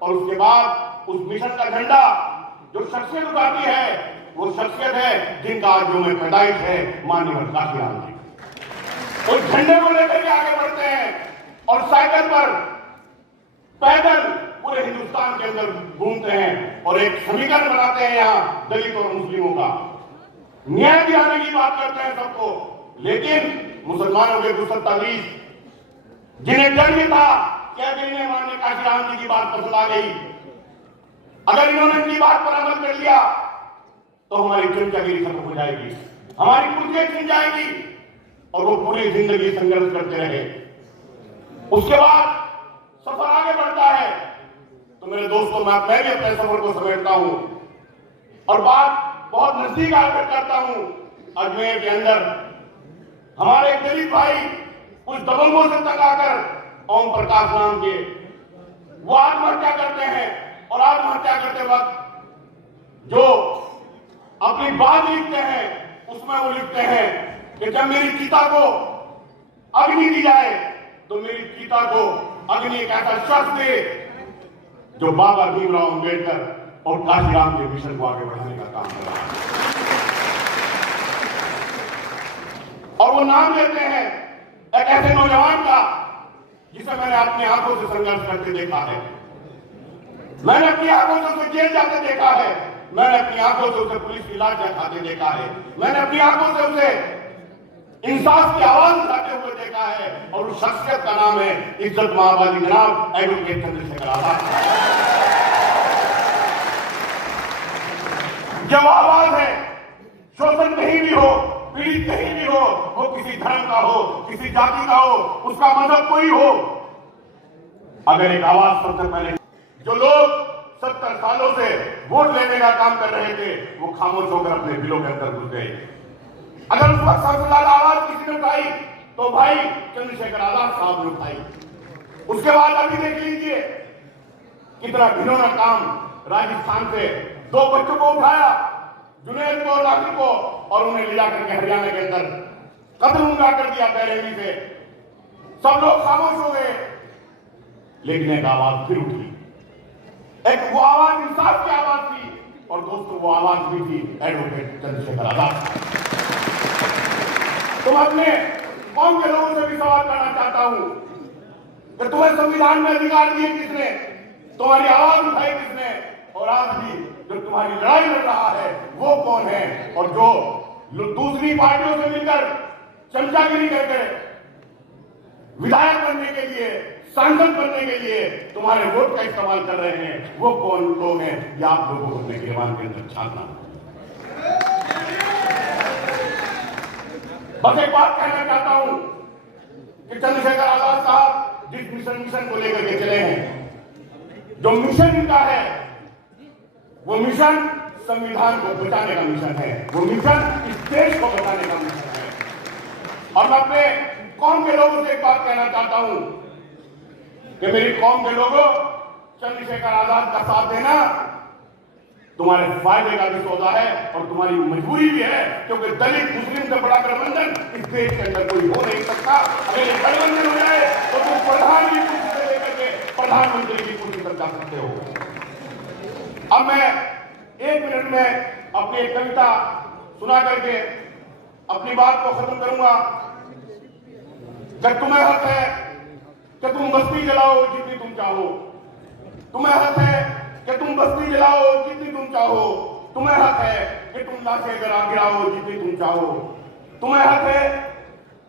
और उसके बाद उस मिशन का झंडा जो शख्सियत उठाती है, वो शख्सियत है जिनका आज जो में पैदाइश है, माननीय काशीराम जी। उस झंडे को लेकर के आगे बढ़ते हैं और साइकिल पर पैदल पूरे हिंदुस्तान के अंदर घूमते हैं और एक समीकरण बनाते हैं यहाँ दलित और मुस्लिमों का, न्याय दिलाने की बात करते हैं सबको। लेकिन मुसलमानों के 227 जिन्हें डर नहीं था, क्या दिल में माननीय काशीराम जी की बात पसंद आ गई, अगर इन्होंने इनकी बात पर अमल कर लिया तो हमारी चमचागिरी खत्म हो जाएगी, हमारी कुर्सियां छिन जाएगी और वो पूरी जिंदगी संघर्ष करते रहे। उसके बाद सफर आगे बढ़ता है। तो मेरे दोस्तों, मैं भी अपने सफर को समेटता हूं और बात बहुत नजदीक आकर करता हूं। अजमेर के अंदर हमारे एक दलित भाई कुछ दबंगों से तंग आकर ओम प्रकाश नाम के वो आत्महत्या करते हैं और आत्महत्या करते वक्त जो अपनी बात लिखते हैं उसमें वो लिखते हैं कि जब मेरी चिता को अग्नि दी जाए तो मेरी चिता को अग्नि एक ऐसा शख्स दे जो बाबा भीमराव अंबेडकर और काशीराम के मिशन को आगे बढ़ाने का काम कर रहा है। और वो नाम लेते हैं एक ऐसे नौजवान का जिसे मैंने अपनी आंखों से संघर्ष करते देखा है, मैंने अपनी आंखों से उसे जेल जाते देखा है, मैंने अपनी आंखों से उसे पुलिस की लाश खाते देखा है, मैंने अपनी आंखों से उसे इंसाफ की आवाज उठाते हुए देखा है। और उस शख्सियत का नाम है इज्जत माओवादी जनाब एडवोकेट चंद्रशेखर आजाद। जब आवाज है, शोषण कहीं भी हो, पीड़ित कहीं भी हो, वो किसी धर्म का हो, किसी जाति का हो, उसका मजहब कोई हो, अगर एक आवाज सबसे पहले जो लोग 70 सालों से वोट लेने का काम कर रहे थे वो खामोश होकर अपने दिलों के अंदर घुस गए। अगर उस वक्त सबसे ज्यादा आवाज किसी ने उठाई तो भाई चंद्रशेखर आजाद साहब ने उठाई। उसके बाद अभी देख लीजिए कितना घिनौना काम, राजस्थान से 2 बच्चों को उठाया, जुनैद को और राफी को, और उन्हें ले जाकर के हरियाणा के अंदर कत्ल उनका कर दिया बेरहमी से। सब लोग खामोश हो गए, लेकिन एक आवाज फिर उठी, एक वो आवाज इंसाफ की आवाज थी। और दोस्तों वो आवाज भी थी एडवोकेट चंद्रशेखर आजाद। तुम अपने कौम के लोगों से भी सवाल करना चाहता हूं कि तुम्हें संविधान में अधिकार दिए किसने, तुम्हारी आवाज उठाई किसने, और आज भी जो तुम्हारी लड़ाई लड़ रहा है वो कौन है, और जो दूसरी पार्टियों से मिलकर चमचागिरी करके विधायक बनने के लिए, सांसद बनने के लिए तुम्हारे वोट का इस्तेमाल कर रहे हैं, वो कौन लोग हैं, या आप लोगों को अपने गिरबान के अंदर छापना। बस एक बात कहना चाहता हूं कि चंद्रशेखर आजाद साहब जिस मिशन को लेकर के चले हैं, जो मिशन इनका है वो मिशन संविधान को बचाने का मिशन है, वो मिशन इस देश को बचाने का मिशन है। और मैं अपने कौम के लोगों से एक बात कहना चाहता हूं कि मेरी कौम के लोगों, चंद्रशेखर आजाद का साथ देना तुम्हारे फायदे का भी सौदा है और तुम्हारी मजबूरी भी है, क्योंकि दलित मुस्लिम से बड़ा गठबंधन इस देश के अंदर कोई हो नहीं सकता। अगर ये गठबंधन हो जाए तो तुम प्रधान की कुर्सी से लेकर के प्रधानमंत्री की कुर्सी तक जा सकते हो। अब मैं 1 मिनट में अपनी एक कविता सुना करके अपनी बात को खत्म करूंगा। जब तुम्हें हक है कि तुम बस्ती जलाओ जितनी तुम चाहो, तुम्हें हक है कि तुम बस्ती जलाओ जितनी तुम चाहो, तुम्हें हक है कि तुम लाशें गिराओ जितनी तुम चाहो, तुम्हें हक है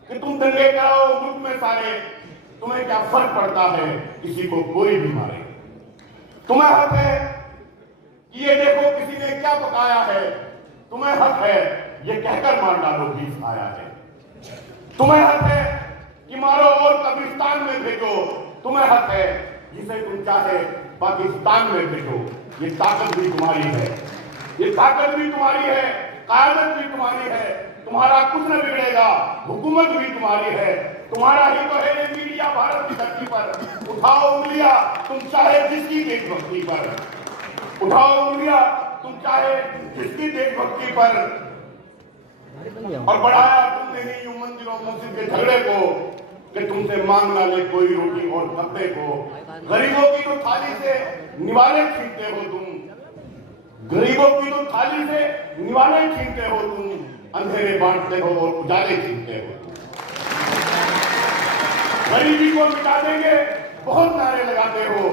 कि तुम दंगे कराओ मुल्क में सारे, तुम्हें क्या फर्क पड़ता है किसी को कोई भी मारे। तुम्हें हक है कि ये देखो किसी ने क्या पकाया है, तुम्हें हक है ये कहकर मार डालो बीस आया है। तुम्हें हक है कि मारो और कब्रिस्तान में भेजो, तुम्हें हक है जिसे तुम चाहे पाकिस्तान में भेजो। ये ताकत भी तुम्हारी है, ये ताकत भी तुम्हारी है, कायदत भी तुम्हारी है, तुम्हारा कुछ न बिगड़ेगा, हुकूमत भी तुम्हारी है, तुम्हारा ही तो है ये मीडिया भारत की धरती पर। उठाओ उंगलियां तुम चाहे जिसकी देशभक्ति पर, उठाओ उंगलियां तुम चाहे जिसकी देशभक्ति पर, और बढ़ाया तुमने ही यूं मंदिरों मस्जिद के झगड़े को कि तुमसे मांग ना ले कोई रोटी और कपड़े को। गरीबों की तो थाली से निवाले छीनते हो तुम, गरीबों की तो थाली से निवाले छीनते हो तुम, अंधेरे बांटते हो और उजाले छीनते हो। गरीबी को मिटा देंगे बहुत नारे लगाते हो,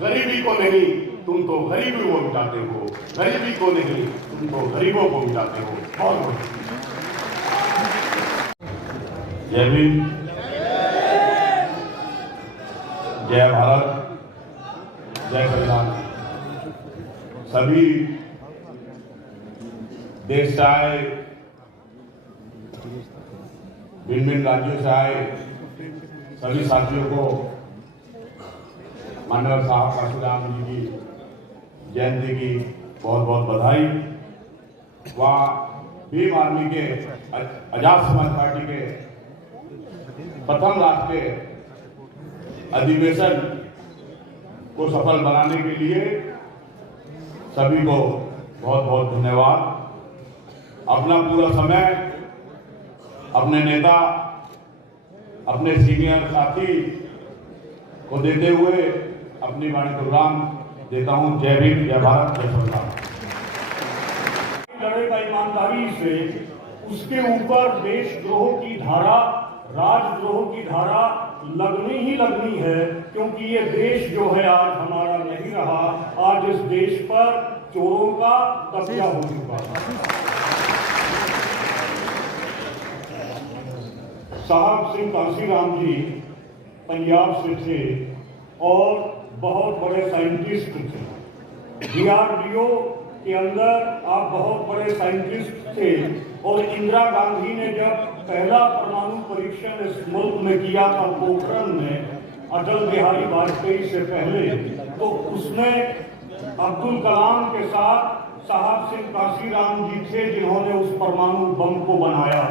गरीबी को नहीं तुम तो गरीबी को मिटाते हो, गरीबी को नहीं तुम तो गरीबों को मिटाते हो। बहुत जय भीम, जय भारत, जय संविधान। सभी देश से आए, भिन्न भिन्न राज्यों से आए सभी साथियों को मान्यवर साहब काशीराम जी की जयंती की बहुत बहुत बधाई। वह भीम आर्मी के आजाद समाज पार्टी के प्रथम राष्ट्रीय अधिवेशन को सफल बनाने के लिए सभी को बहुत बहुत धन्यवाद। अपना पूरा समय अपने नेता, अपने सीनियर साथी को देते हुए अपनी वाणी को विराम देता हूं। जय भीम, जय भारत, जय संविधान। लड़ेगा ईमानदारी से, उसके ऊपर देशद्रोह की धारा, राजद्रोह की धारा लगनी ही लगनी है, क्योंकि ये देश जो है आज हमारा नहीं रहा। आज इस देश पर चोरों का कब्जा हो चुका है। साहब सिंह काशीराम जी पंजाब से थे और बहुत बड़े साइंटिस्ट थे। DRDO के अंदर आप बहुत बड़े साइंटिस्ट थे और इंदिरा गांधी ने जब पहला परमाणु परीक्षण इस मुल्क में किया था पोखरण में, अटल बिहारी वाजपेयी से पहले, तो उसमें अब्दुल कलाम के साथ साहब सिंह काशीराम जी थे जिन्होंने उस परमाणु बम को बनाया।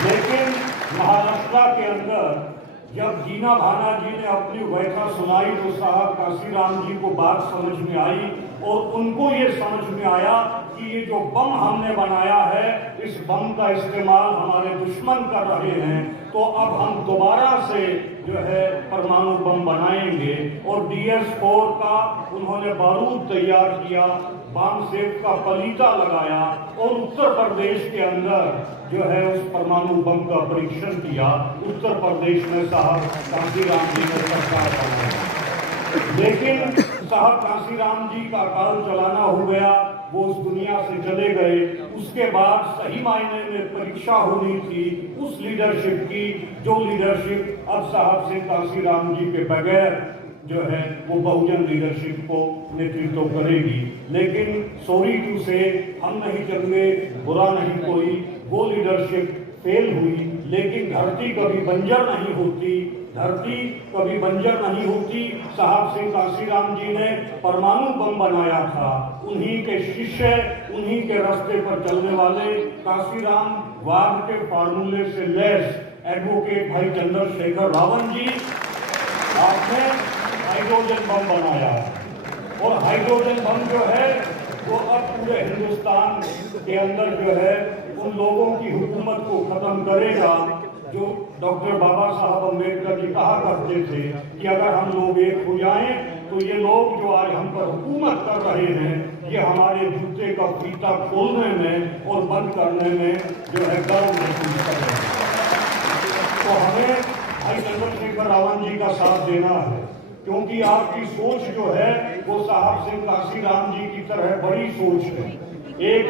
लेकिन महाराष्ट्र के अंदर जब जीना भाना जी ने अपनी व्याख्या सुनाई तो साहब काशीराम जी को बात समझ में आई और उनको ये समझ में आया कि ये जो बम हमने बनाया है, इस बम का इस्तेमाल हमारे दुश्मन कर रहे हैं, तो अब हम दोबारा से जो है परमाणु बम बनाएंगे। और DS-4 का उन्होंने बारूद तैयार किया, बम सेफ का पलीता लगाया और उत्तर प्रदेश के अंदर जो है उस परमाणु बम का परीक्षण किया। उत्तर प्रदेश में साहब काशीराम जी ने सरकार बनाया। लेकिन साहब काशीराम जी का काल चलाना हो गया, वो उस दुनिया से चले गए। उसके बाद सही मायने में परीक्षा होनी थी उस लीडरशिप की, जो लीडरशिप अब साहब सिंह काशीराम जी के बगैर जो है वो बहुजन लीडरशिप को नेतृत्व करेगी। लेकिन सॉरी टू से हम नहीं चंगे, बुरा नहीं कोई, वो लीडरशिप फेल हुई। लेकिन धरती कभी बंजर नहीं होती, धरती कभी बंजर नहीं होती। साहब सिंह काशीराम जी ने परमाणु बम बनाया था, उन्हीं के शिष्य, उन्हीं के रास्ते पर चलने वाले काशीराम वाद के फार्मूले से लैस एडवोकेट भाई चंद्रशेखर रावण जी, आपने हाइड्रोजन बम बनाया और हाइड्रोजन बम जो है वो अब पूरे हिंदुस्तान के अंदर जो है उन लोगों की हुकूमत को खत्म करेगा जो डॉक्टर बाबा साहब अम्बेडकर जी कहा करते थे कि अगर हम लोग एक हो जाएं तो ये लोग जो आज हम पर हुकूमत कर रहे हैं, ये हमारे जूते का फीता खोलने में और बंद करने में जो है गर्व महसूस कर रहे हैं। तो हमें भाई चंद्रशेखर रावण जी का साथ देना है, क्योंकि आपकी सोच जो है वो साहब सिंह काशीराम जी की तरह बड़ी सोच है। एक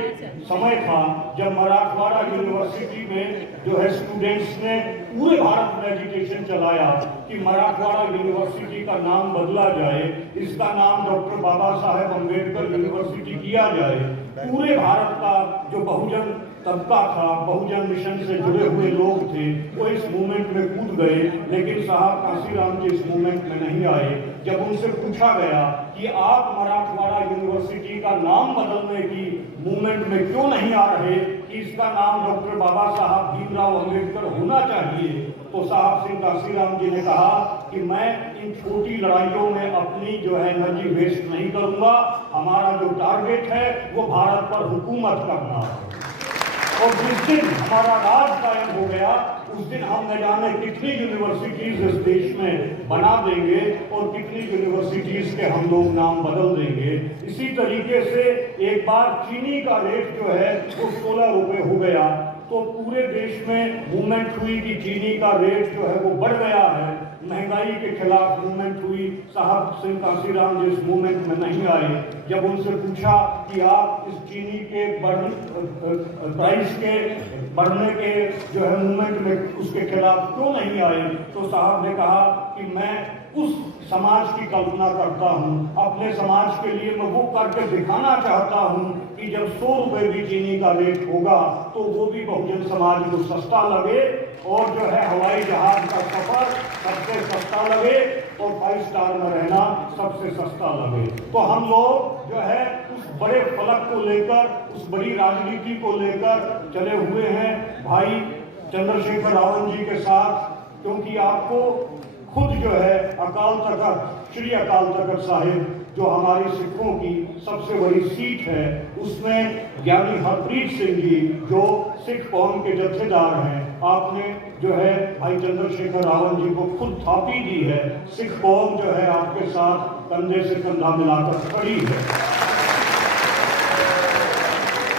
समय था जब मराठवाड़ा यूनिवर्सिटी में जो है स्टूडेंट्स ने पूरे भारत में एजुकेशन चलाया कि मराठवाड़ा यूनिवर्सिटी का नाम बदला जाए, इसका नाम डॉक्टर बाबा साहेब अम्बेडकर यूनिवर्सिटी किया जाए। पूरे भारत का जो बहुजन तबका था, बहुजन मिशन से जुड़े हुए लोग थे, वो इस मूवमेंट में कूद गए। लेकिन साहब काशीराम जी इस मूवमेंट में नहीं आए। जब उनसे पूछा गया कि आप मराठवाड़ा यूनिवर्सिटी का नाम बदलने की मूवमेंट में क्यों नहीं आ रहे, कि इसका नाम डॉक्टर बाबा साहब भीमराव अम्बेडकर होना चाहिए, तो साहब सिंह काशीराम जी ने कहा कि मैं इन छोटी लड़ाइयों में अपनी जो है एनर्जी वेस्ट नहीं करूंगा। हमारा जो टारगेट है वो भारत पर हुकूमत करना है। और जिस दिन हमारा राज कायम हो गया उस दिन हम न जाने कितनी यूनिवर्सिटीज इस देश में बना देंगे और कितनी यूनिवर्सिटीज के हम लोग नाम बदल देंगे। इसी तरीके से एक बार चीनी का रेट जो है वो 16 रुपए हो गया, तो पूरे देश में मूवमेंट हुई कि चीनी का रेट जो है वो बढ़ गया है। महंगाई के खिलाफ मूवमेंट हुई। साहब सिंह काशीराम जी इस मूवमेंट में नहीं आए। जब उनसे पूछा कि आप इस चीनी के प्राइस के बढ़ने के जो है मूवमेंट में उसके खिलाफ क्यों नहीं आए, तो साहब ने कहा कि मैं उस समाज की कल्पना करता हूँ, अपने समाज के लिए मैं वो करके दिखाना चाहता हूँ कि जब 100 रुपए भी चीनी का रेट होगा तो वो भी बहुजन समाज को सस्ता लगे, और जो है हवाई जहाज का सफर सबसे सस्ता लगे, और 5 स्टार में रहना सबसे सस्ता लगे। तो हम लोग जो है उस बड़े फलक को लेकर, उस बड़ी राजनीति को लेकर चले हुए हैं भाई चंद्रशेखर रावल जी के साथ, क्योंकि आपको खुद जो है अकाल तख्त, श्री अकाल तख्त साहिब जो हमारी सिखों की सबसे बड़ी सीट है, उसमें ज्ञानी हरप्रीत सिंह जी जो सिख कौम के जत्थेदार हैं, आपने जो है भाई चंद्रशेखर रावल जी को खुद थापी दी है। सिख कौम जो है आपके साथ कंधे से कंधा मिलाकर खड़ी है,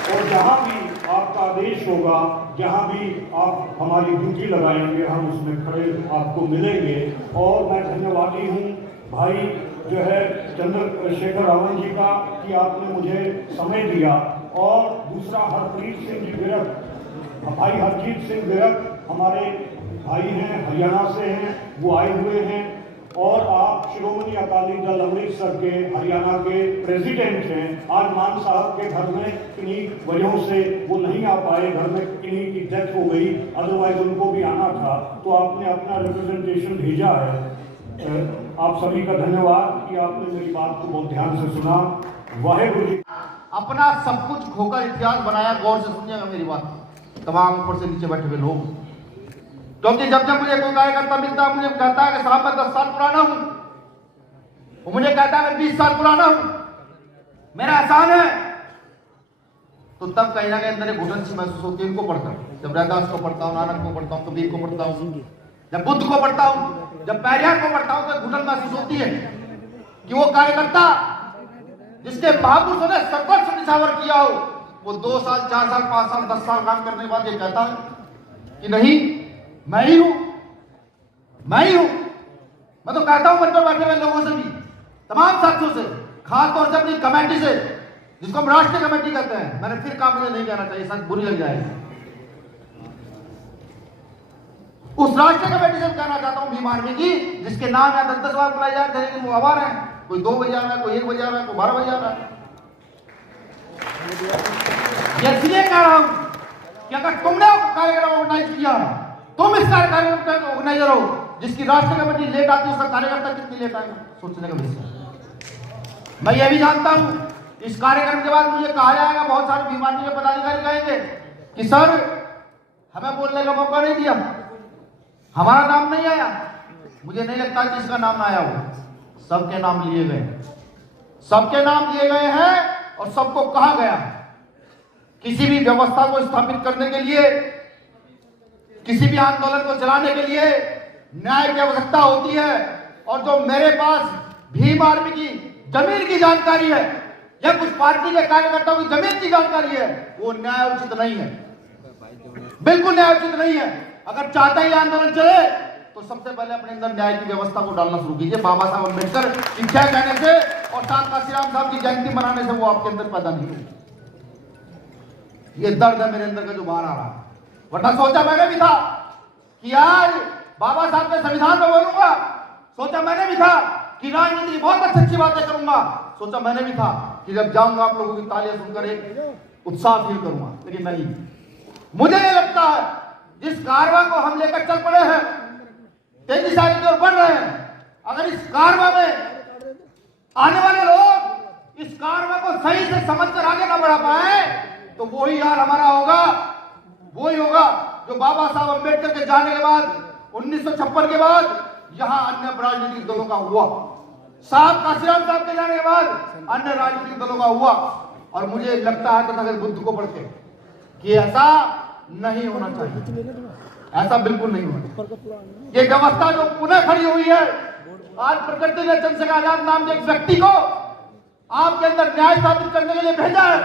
और जहां भी आपका आदेश होगा, जहां भी आप हमारी ड्यूटी लगाएंगे, हम उसमें खड़े आपको मिलेंगे। और मैं धन्यवादी हूं भाई जो है चंद्रशेखर रावल जी का कि आपने मुझे समय दिया। और दूसरा हरप्रीत सिंह जी विरक, भाई हरजीत सिंह विरक हमारे भाई हैं, हरियाणा से हैं, वो आए हुए हैं, और आप शिरोमणि अकाली दल अमृतसर के हरियाणा के प्रेसिडेंट हैं। आज मान साहब के घर में किन्हीं वजहों से वो नहीं आ पाए, घर में किन्हीं की डेथ हो गई, अदरवाइज उनको भी आना था, तो आपने अपना रिप्रेजेंटेशन भेजा है। आप सभी का धन्यवाद कि आपने मेरी बात को बहुत ध्यान से सुना। वाहेगुरु जी। अपना सब कुछ खोकर इतिहास बनाया, गौर से सुनिएगा मेरी बात, तमाम ऊपर से नीचे बैठे हुए लोग, क्योंकि जब जब मुझे कोई कार्यकर्ता मिलता है, मुझे कहता है कि साहब मैं 10 साल पुराना हूं, वो मुझे कहता है मैं 20 साल पुराना हूं, मेरा एहसान है, तो तब कहीं ना कहीं अंदर एक घुटन सी महसूस होती है। इनको पढ़ता हूं, जब रैदास को पढ़ता हूं, नानक को पढ़ता हूं, कबीर को पढ़ता हूं, जब बुद्ध को पढ़ता हूं, जब पेरियार को पढ़ता हूं, तो घुटन महसूस होती है कि वो कार्यकर्ता जिसके महापुरुषों ने सर्वस्व निछावर किया हो, वो 2 साल 4 साल 5 साल 10 साल काम करने के बाद ये कहता है कि नहीं मैं ही हूं, मैं ही हूं। मैं तो कहता हूं मंच पर बैठे हुए लोगों से भी, तमाम साथियों से, खासतौर से अपनी कमेटी से, जिसको हम राष्ट्रीय कमेटी कहते हैं, मैंने फिर कहा मुझे नहीं कहना चाहिए, शायद बुरी लग जाएगी, उस राष्ट्रीय कमेटी से कहना चाहता हूं भीम आर्मी की, जिसके नाम या 10 बार बुलाए जाए थे, लेकिन वो आवार है, कोई 2 बजे आ रहा है, कोई 1 बजे आ रहा है, कोई 12 बजे आ रहा है। इसलिए कह रहा हूं कि अगर तुमने कार्यक्रम ऑर्गेनाइज किया, तुम इस कार्यक्रम का ऑर्गेनाइजर हो, जिसकी राष्ट्रीय कमेटी लेट आती है, उसका कार्यकर्ता कितनी लेट आएगा, सोचने का विषय। मैं यह भी जानता हूं इस कार्यक्रम के बाद मुझे कहा जाएगा, बहुत सारे भीम आर्मी के पदाधिकारी कहेंगे कि सर हमें बोलने का मौका नहीं दिया, हमारा नाम नहीं आया। मुझे नहीं लगता कि इसका नाम ना आया हो, सबके नाम लिए गए, सबके नाम लिए गए हैं, और सबको कहा गया किसी भी व्यवस्था को स्थापित करने के लिए, किसी भी आंदोलन को चलाने के लिए न्याय की आवश्यकता होती है। और जो मेरे पास भीम आर्मी की जमीन की जानकारी है, या कुछ पार्टी के कार्यकर्ताओं की जमीन की जानकारी है, वो न्याय उचित नहीं है, बिल्कुल न्याय उचित नहीं है। अगर चाहता ही आंदोलन चले तो सबसे पहले अपने अंदर न्याय की व्यवस्था को डालना शुरू कीजिए। बाबा साहब अम्बेडकर की इच्छा कहने से और साथ काशीराम साहब की जयंती मनाने से वो आपके अंदर पैदा नहीं हुई। ये दर्द है मेरे अंदर का जो बाहर आ रहा है, वरना सोचा मैंने भी था कि आज बाबा साहब के संविधान में बोलूंगा, सोचा मैंने भी था कि राजनीति की बहुत अच्छी अच्छी बातें करूंगा, सोचा मैंने भी था कि जब जाऊंगा आप लोगों की तालियां सुनकर एक उत्साह फील करूंगा, लेकिन नहीं। मुझे ये लगता है जिस कारवां को हम लेकर चल पड़े हैं, तेजी से आगे की ओर बढ़ रहे हैं, अगर इस कारवां में आने वाले लोग इस कारवां को सही से समझकर आगे ना बढ़ा पाए तो वही हाल हमारा होगा, वही होगा जो बाबा साहब अम्बेडकर के जाने के बाद 1956 के बाद यहां अन्य राजनीतिक दलों का हुआ, साहब काशीराम साहब के जाने के बाद अन्य राजनीतिक दलों का हुआ। और मुझे लगता है तथागत बुद्ध को पढ़ के कि ऐसा नहीं होना चाहिए, ऐसा बिल्कुल नहीं होना। ये व्यवस्था जो पुनः खड़ी हुई है, आज प्रकृति ने चंद्रशेखर आजाद नाम के एक व्यक्ति को आपके अंदर न्याय स्थापित करने के लिए भेजा है।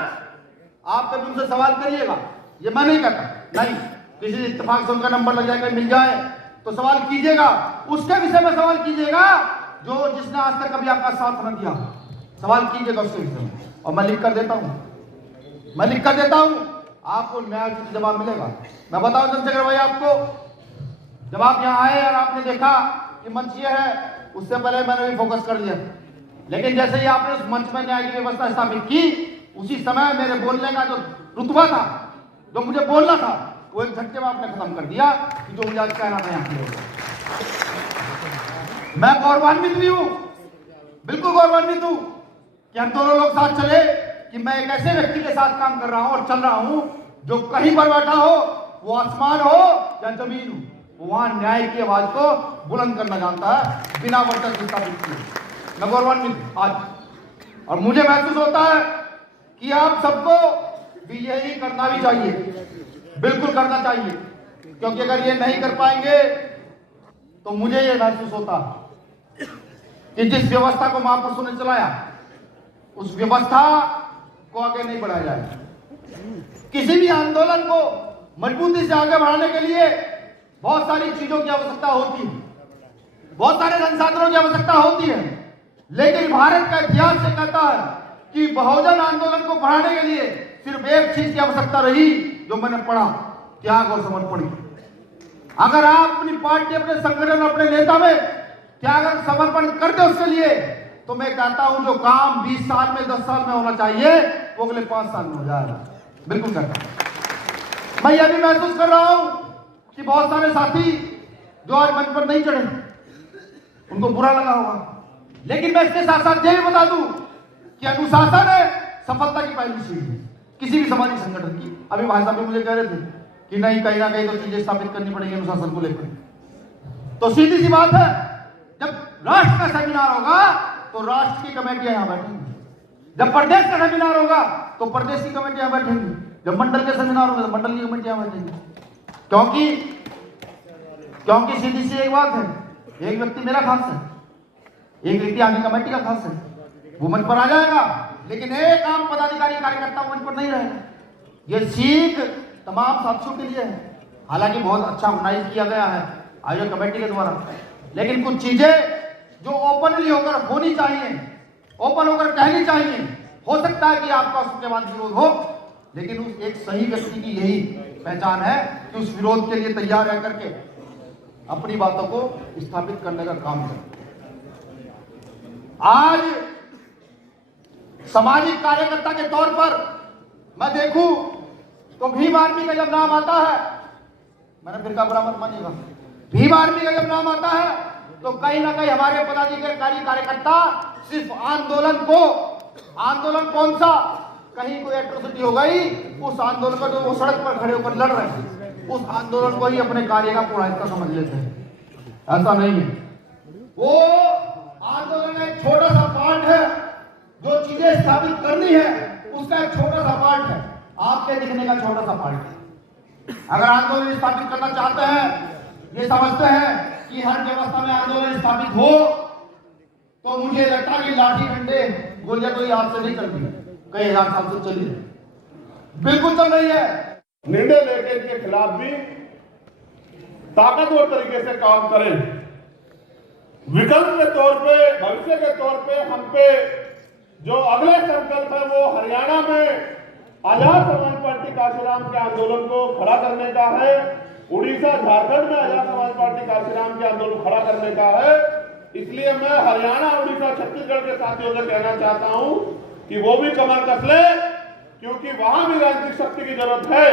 आप कभी उनसे सवाल करिएगा, ये मैं नहीं कहता, नहीं, किसी इत्तेफाक से उनका नंबर लग जाएगा, मिल जाए तो सवाल कीजिएगा, उसके विषय में सवाल कीजिएगा जो जिसने आज तक कभी आपका साथ न दिया, सवाल कीजिएगा उसके विषय में। और मैं लिख कर देता हूं, मैं लिख कर देता हूं, आपको न्यायोचित जवाब मिलेगा। मैं बताऊं चंद्रशेखर भाई आपको, जब आप यहाँ आए और आपने देखा कि मंच ये है, उससे पहले मैंने भी फोकस कर लिया। लेकिन जैसे ही आपने उस मंच में न्याय की व्यवस्था स्थापित की, उसी समय मेरे बोलने का जो रुतबा था, जो मुझे बोलना था, वो एक झटके में आपने खत्म कर दिया कि जो मुझे आज कहना था यहाँ पे। मैं गौरवान्वित भी हूँ, बिल्कुल गौरवान्वित हूँ कि हम दोनों लोग साथ चले, कि मैं एक ऐसे व्यक्ति के साथ काम कर रहा हूँ और चल रहा हूँ जो कहीं पर बैठा हो, वो आसमान हो या जमीन हो, वहां न्याय की आवाज को बुलंद करना जानता है बिना वर्चस्व स्थापित किए। मैं गौरवान्वित आज, और मुझे महसूस होता है कि आप सबको भी यही करना भी चाहिए, बिल्कुल करना चाहिए, क्योंकि अगर ये नहीं कर पाएंगे तो मुझे ये महसूस होता कि जिस व्यवस्था को महापुरुषों ने चलाया, उस व्यवस्था को आगे नहीं बढ़ाया जाए। किसी भी आंदोलन को मजबूती से आगे बढ़ाने के लिए बहुत सारी चीजों की आवश्यकता होती है, बहुत सारे संसाधनों की आवश्यकता होती है, लेकिन भारत का इतिहास से कहता है कि बहुजन आंदोलन को बढ़ाने के लिए सिर्फ एक चीज की आवश्यकता रही, जो मैंने पढ़ा, त्याग और समर्पण की। अगर आप अपनी पार्टी, अपने संगठन, अपने नेता में त्याग और समर्पण करते उसके लिए, तो मैं कहता हूं जो काम 20 साल में, 10 साल में होना चाहिए, वो अगले 5 साल में हो जाएगा। बिल्कुल करता हूं। मैं यह भी महसूस कर रहा हूं कि बहुत सारे साथी जो आज मंच पर नहीं चढ़े, उनको बुरा लगा होगा, लेकिन मैं इसके साथ साथ यह भी बता दूं कि अनुशासन है सफलता की पहली सीढ़ी है किसी भी सामाजिक संगठन की। अभी भाई साहब भी मुझे कह रहे थे कि नहीं, कहीं ना कहीं तो चीजें स्थापित करनी पड़ेगी अनुशासन को लेकर। तो सीधी सी बात है, जब राष्ट्र का सेमिनार होगा तो राष्ट्र की कमेटियां यहां बैठेंगी, जब प्रदेश का सेमिनार होगा तो प्रदेश की कमेटियां बैठेंगी, जब मंडल के सेमिनार होगा तो मंडल की कमेटियां बैठेंगी। क्योंकि सीधी सी एक बात है, एक व्यक्ति मेरा खास है, एक व्यक्ति आगे कमेटी का खास है, वो मंच पर आ जाएगा, लेकिन एक आम पदाधिकारी कार्यकर्ता मंच पर नहीं रहेगा। ये सीख तमाम साथियों के लिए है। हालांकि बहुत अच्छा ऑर्गेनाइज किया गया है आयोजक कमेटी के द्वारा, लेकिन कुछ चीजें जो ओपनली होकर होनी चाहिए, ओपन होकर कहनी चाहिए। हो सकता है कि आपका उसके बाद विरोध हो, लेकिन उस एक सही व्यक्ति की यही पहचान है कि उस विरोध के लिए तैयार रह करके अपनी बातों को स्थापित करने का काम करें। आज सामाजिक कार्यकर्ता के तौर पर मैं देखूं तो भीम आर्मी का जब नाम आता है, मैंने फिर का बराबर मानिएगा, भीम आर्मी का जब नाम आता है तो कहीं ना कहीं हमारे पदाधिकारी कार्यकर्ता सिर्फ आंदोलन कौन सा, कहीं कोई एट्रोसिटी हो गई, उस आंदोलन को जो वो सड़क पर खड़े होकर लड़ रहे हैं, उस आंदोलन को ही अपने कार्य का पूरा हिस्सा समझ लेते हैं। ऐसा नहीं है, वो आंदोलन का एक छोटा सा पार्ट है, जो चीजें स्थापित करनी है उसका एक छोटा सा पार्ट है, आपके दिखने का छोटा सा पार्ट है। अगर आंदोलन स्थापित करना चाहते हैं, ये समझते हैं कि हर व्यवस्था में आंदोलन स्थापित हो, तो मुझे लगता है कि लाठी डंडे गोलियां कोई हाथ से नहीं चलती, कई हजार साल से चली है, बिल्कुल चल रही है। निर्णय लेके इनके खिलाफ भी ताकतवर तरीके से काम करें। विकल्प के तौर पे, भविष्य के तौर पे हम पे जो अगले संकल्प है वो हरियाणा में आजाद समाज पार्टी काशीराम के आंदोलन को खड़ा करने का है, उड़ीसा झारखंड में आजाद समाज पार्टी काशीराम के आंदोलन खड़ा करने का है। इसलिए मैं हरियाणा, उड़ीसा, छत्तीसगढ़ के साथियों से कहना चाहता हूं कि वो भी कमर कस ले, क्योंकि वहां भी राजनीतिक शक्ति की जरूरत है,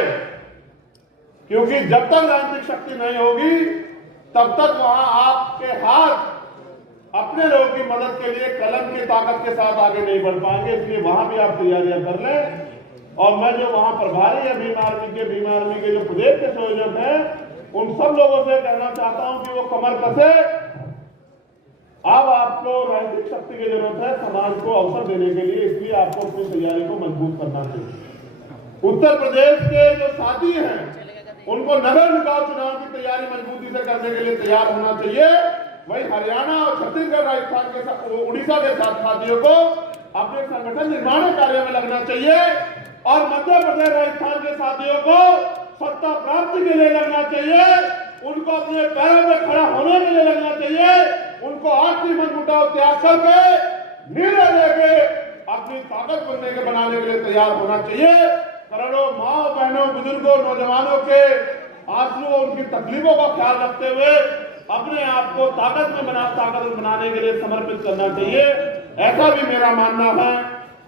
क्योंकि जब तक राजनीतिक शक्ति नहीं होगी तब तक वहां आपके हाथ अपने लोगों की मदद के लिए कलम की ताकत के साथ आगे नहीं बढ़ पाएंगे। इसलिए वहां भी आप तैयारियां कर लें। और मैं जो वहां प्रभारी है भीम आर्मी के जो प्रदेश के संयोजक हैं, उन सब लोगों से कहना चाहता हूं कि वो कमर कसे। अब आपको राजनीतिक शक्ति की जरूरत है समाज को अवसर देने के लिए, इसलिए आपको अपनी तैयारी को मजबूत करना चाहिए। उत्तर प्रदेश के जो साथी हैं उनको नगर निकाय चुनाव की तैयारी मजबूती से करने के लिए तैयार होना चाहिए। वही हरियाणा और छत्तीसगढ़, राजस्थान के साथ उड़ीसा के साथियों को अपने संगठन निर्माण कार्य में लगना चाहिए और मध्य प्रदेश, राजस्थान के साथियों को सत्ता प्राप्ति के लिए लगना चाहिए, उनको अपने पैरों में खड़ा होने के लिए लगना चाहिए, उनको आखिरी मनमुटाव त्याग करके निर्णय लेके अपनी ताकत बनाने के लिए तैयार होना चाहिए। करोड़ों माओ बहनों, बुजुर्गों, नौजवानों के आंसू, उनकी तकलीफों का ख्याल रखते हुए अपने आप को ताकतवर बनाने के लिए समर्पित करना चाहिए। ऐसा भी मेरा मानना है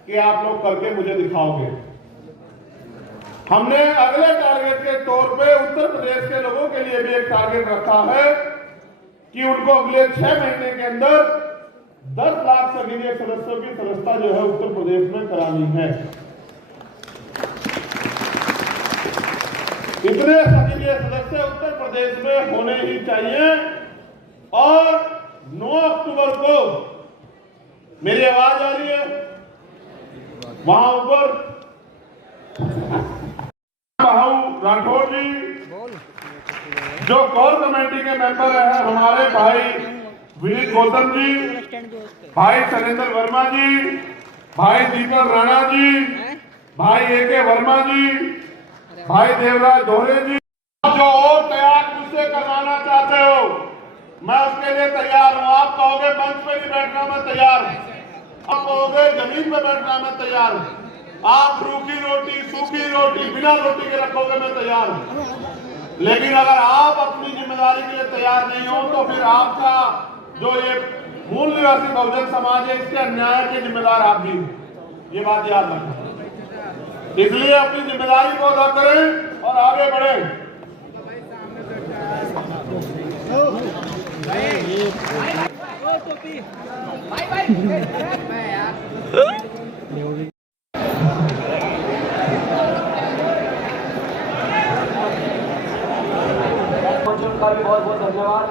कि आप लोग करके मुझे दिखाओगे। हमने अगले टारगेट के तौर पे उत्तर प्रदेश के लोगों के लिए भी एक टारगेट रखा है कि उनको अगले 6 महीने के अंदर 10 लाख सक्रिय सदस्यों की सदस्यता जो है उत्तर प्रदेश में करानी है। इतने सक्रिय सदस्य उत्तर प्रदेश में होने ही चाहिए। और 9 अक्टूबर को मेरी आवाज आ रही है, वहां ऊपर राठौर जी जो कोर कमेटी के मेंबर हैं, हमारे भाई विनीत गौतम जी, भाई शैलेंद्र वर्मा जी, भाई दीपक राणा जी, भाई AK वर्मा जी, भाई देवराज दोहरे जी, जो और तैयार मुझसे करवाना चाहते हो मैं उसके लिए तैयार हूं। आप कहोगे मंच पे नहीं बैठना, मैं तैयार हूं। आप कहोगे जमीन पे बैठना, मैं तैयार हूं। आप रूखी रोटी सूखी रोटी बिना रोटी के रखोगे, मैं तैयार हूं। लेकिन अगर आप अपनी जिम्मेदारी के लिए तैयार नहीं हो तो फिर आपका जो ये मूल निवासी बहुजन समाज है, इसके अन्याय के जिम्मेदार आप भी हो। ये बात याद रखें। इसलिए अपनी जिम्मेदारी को अदा करें और आगे बढ़ें। बहुत बहुत धन्यवाद।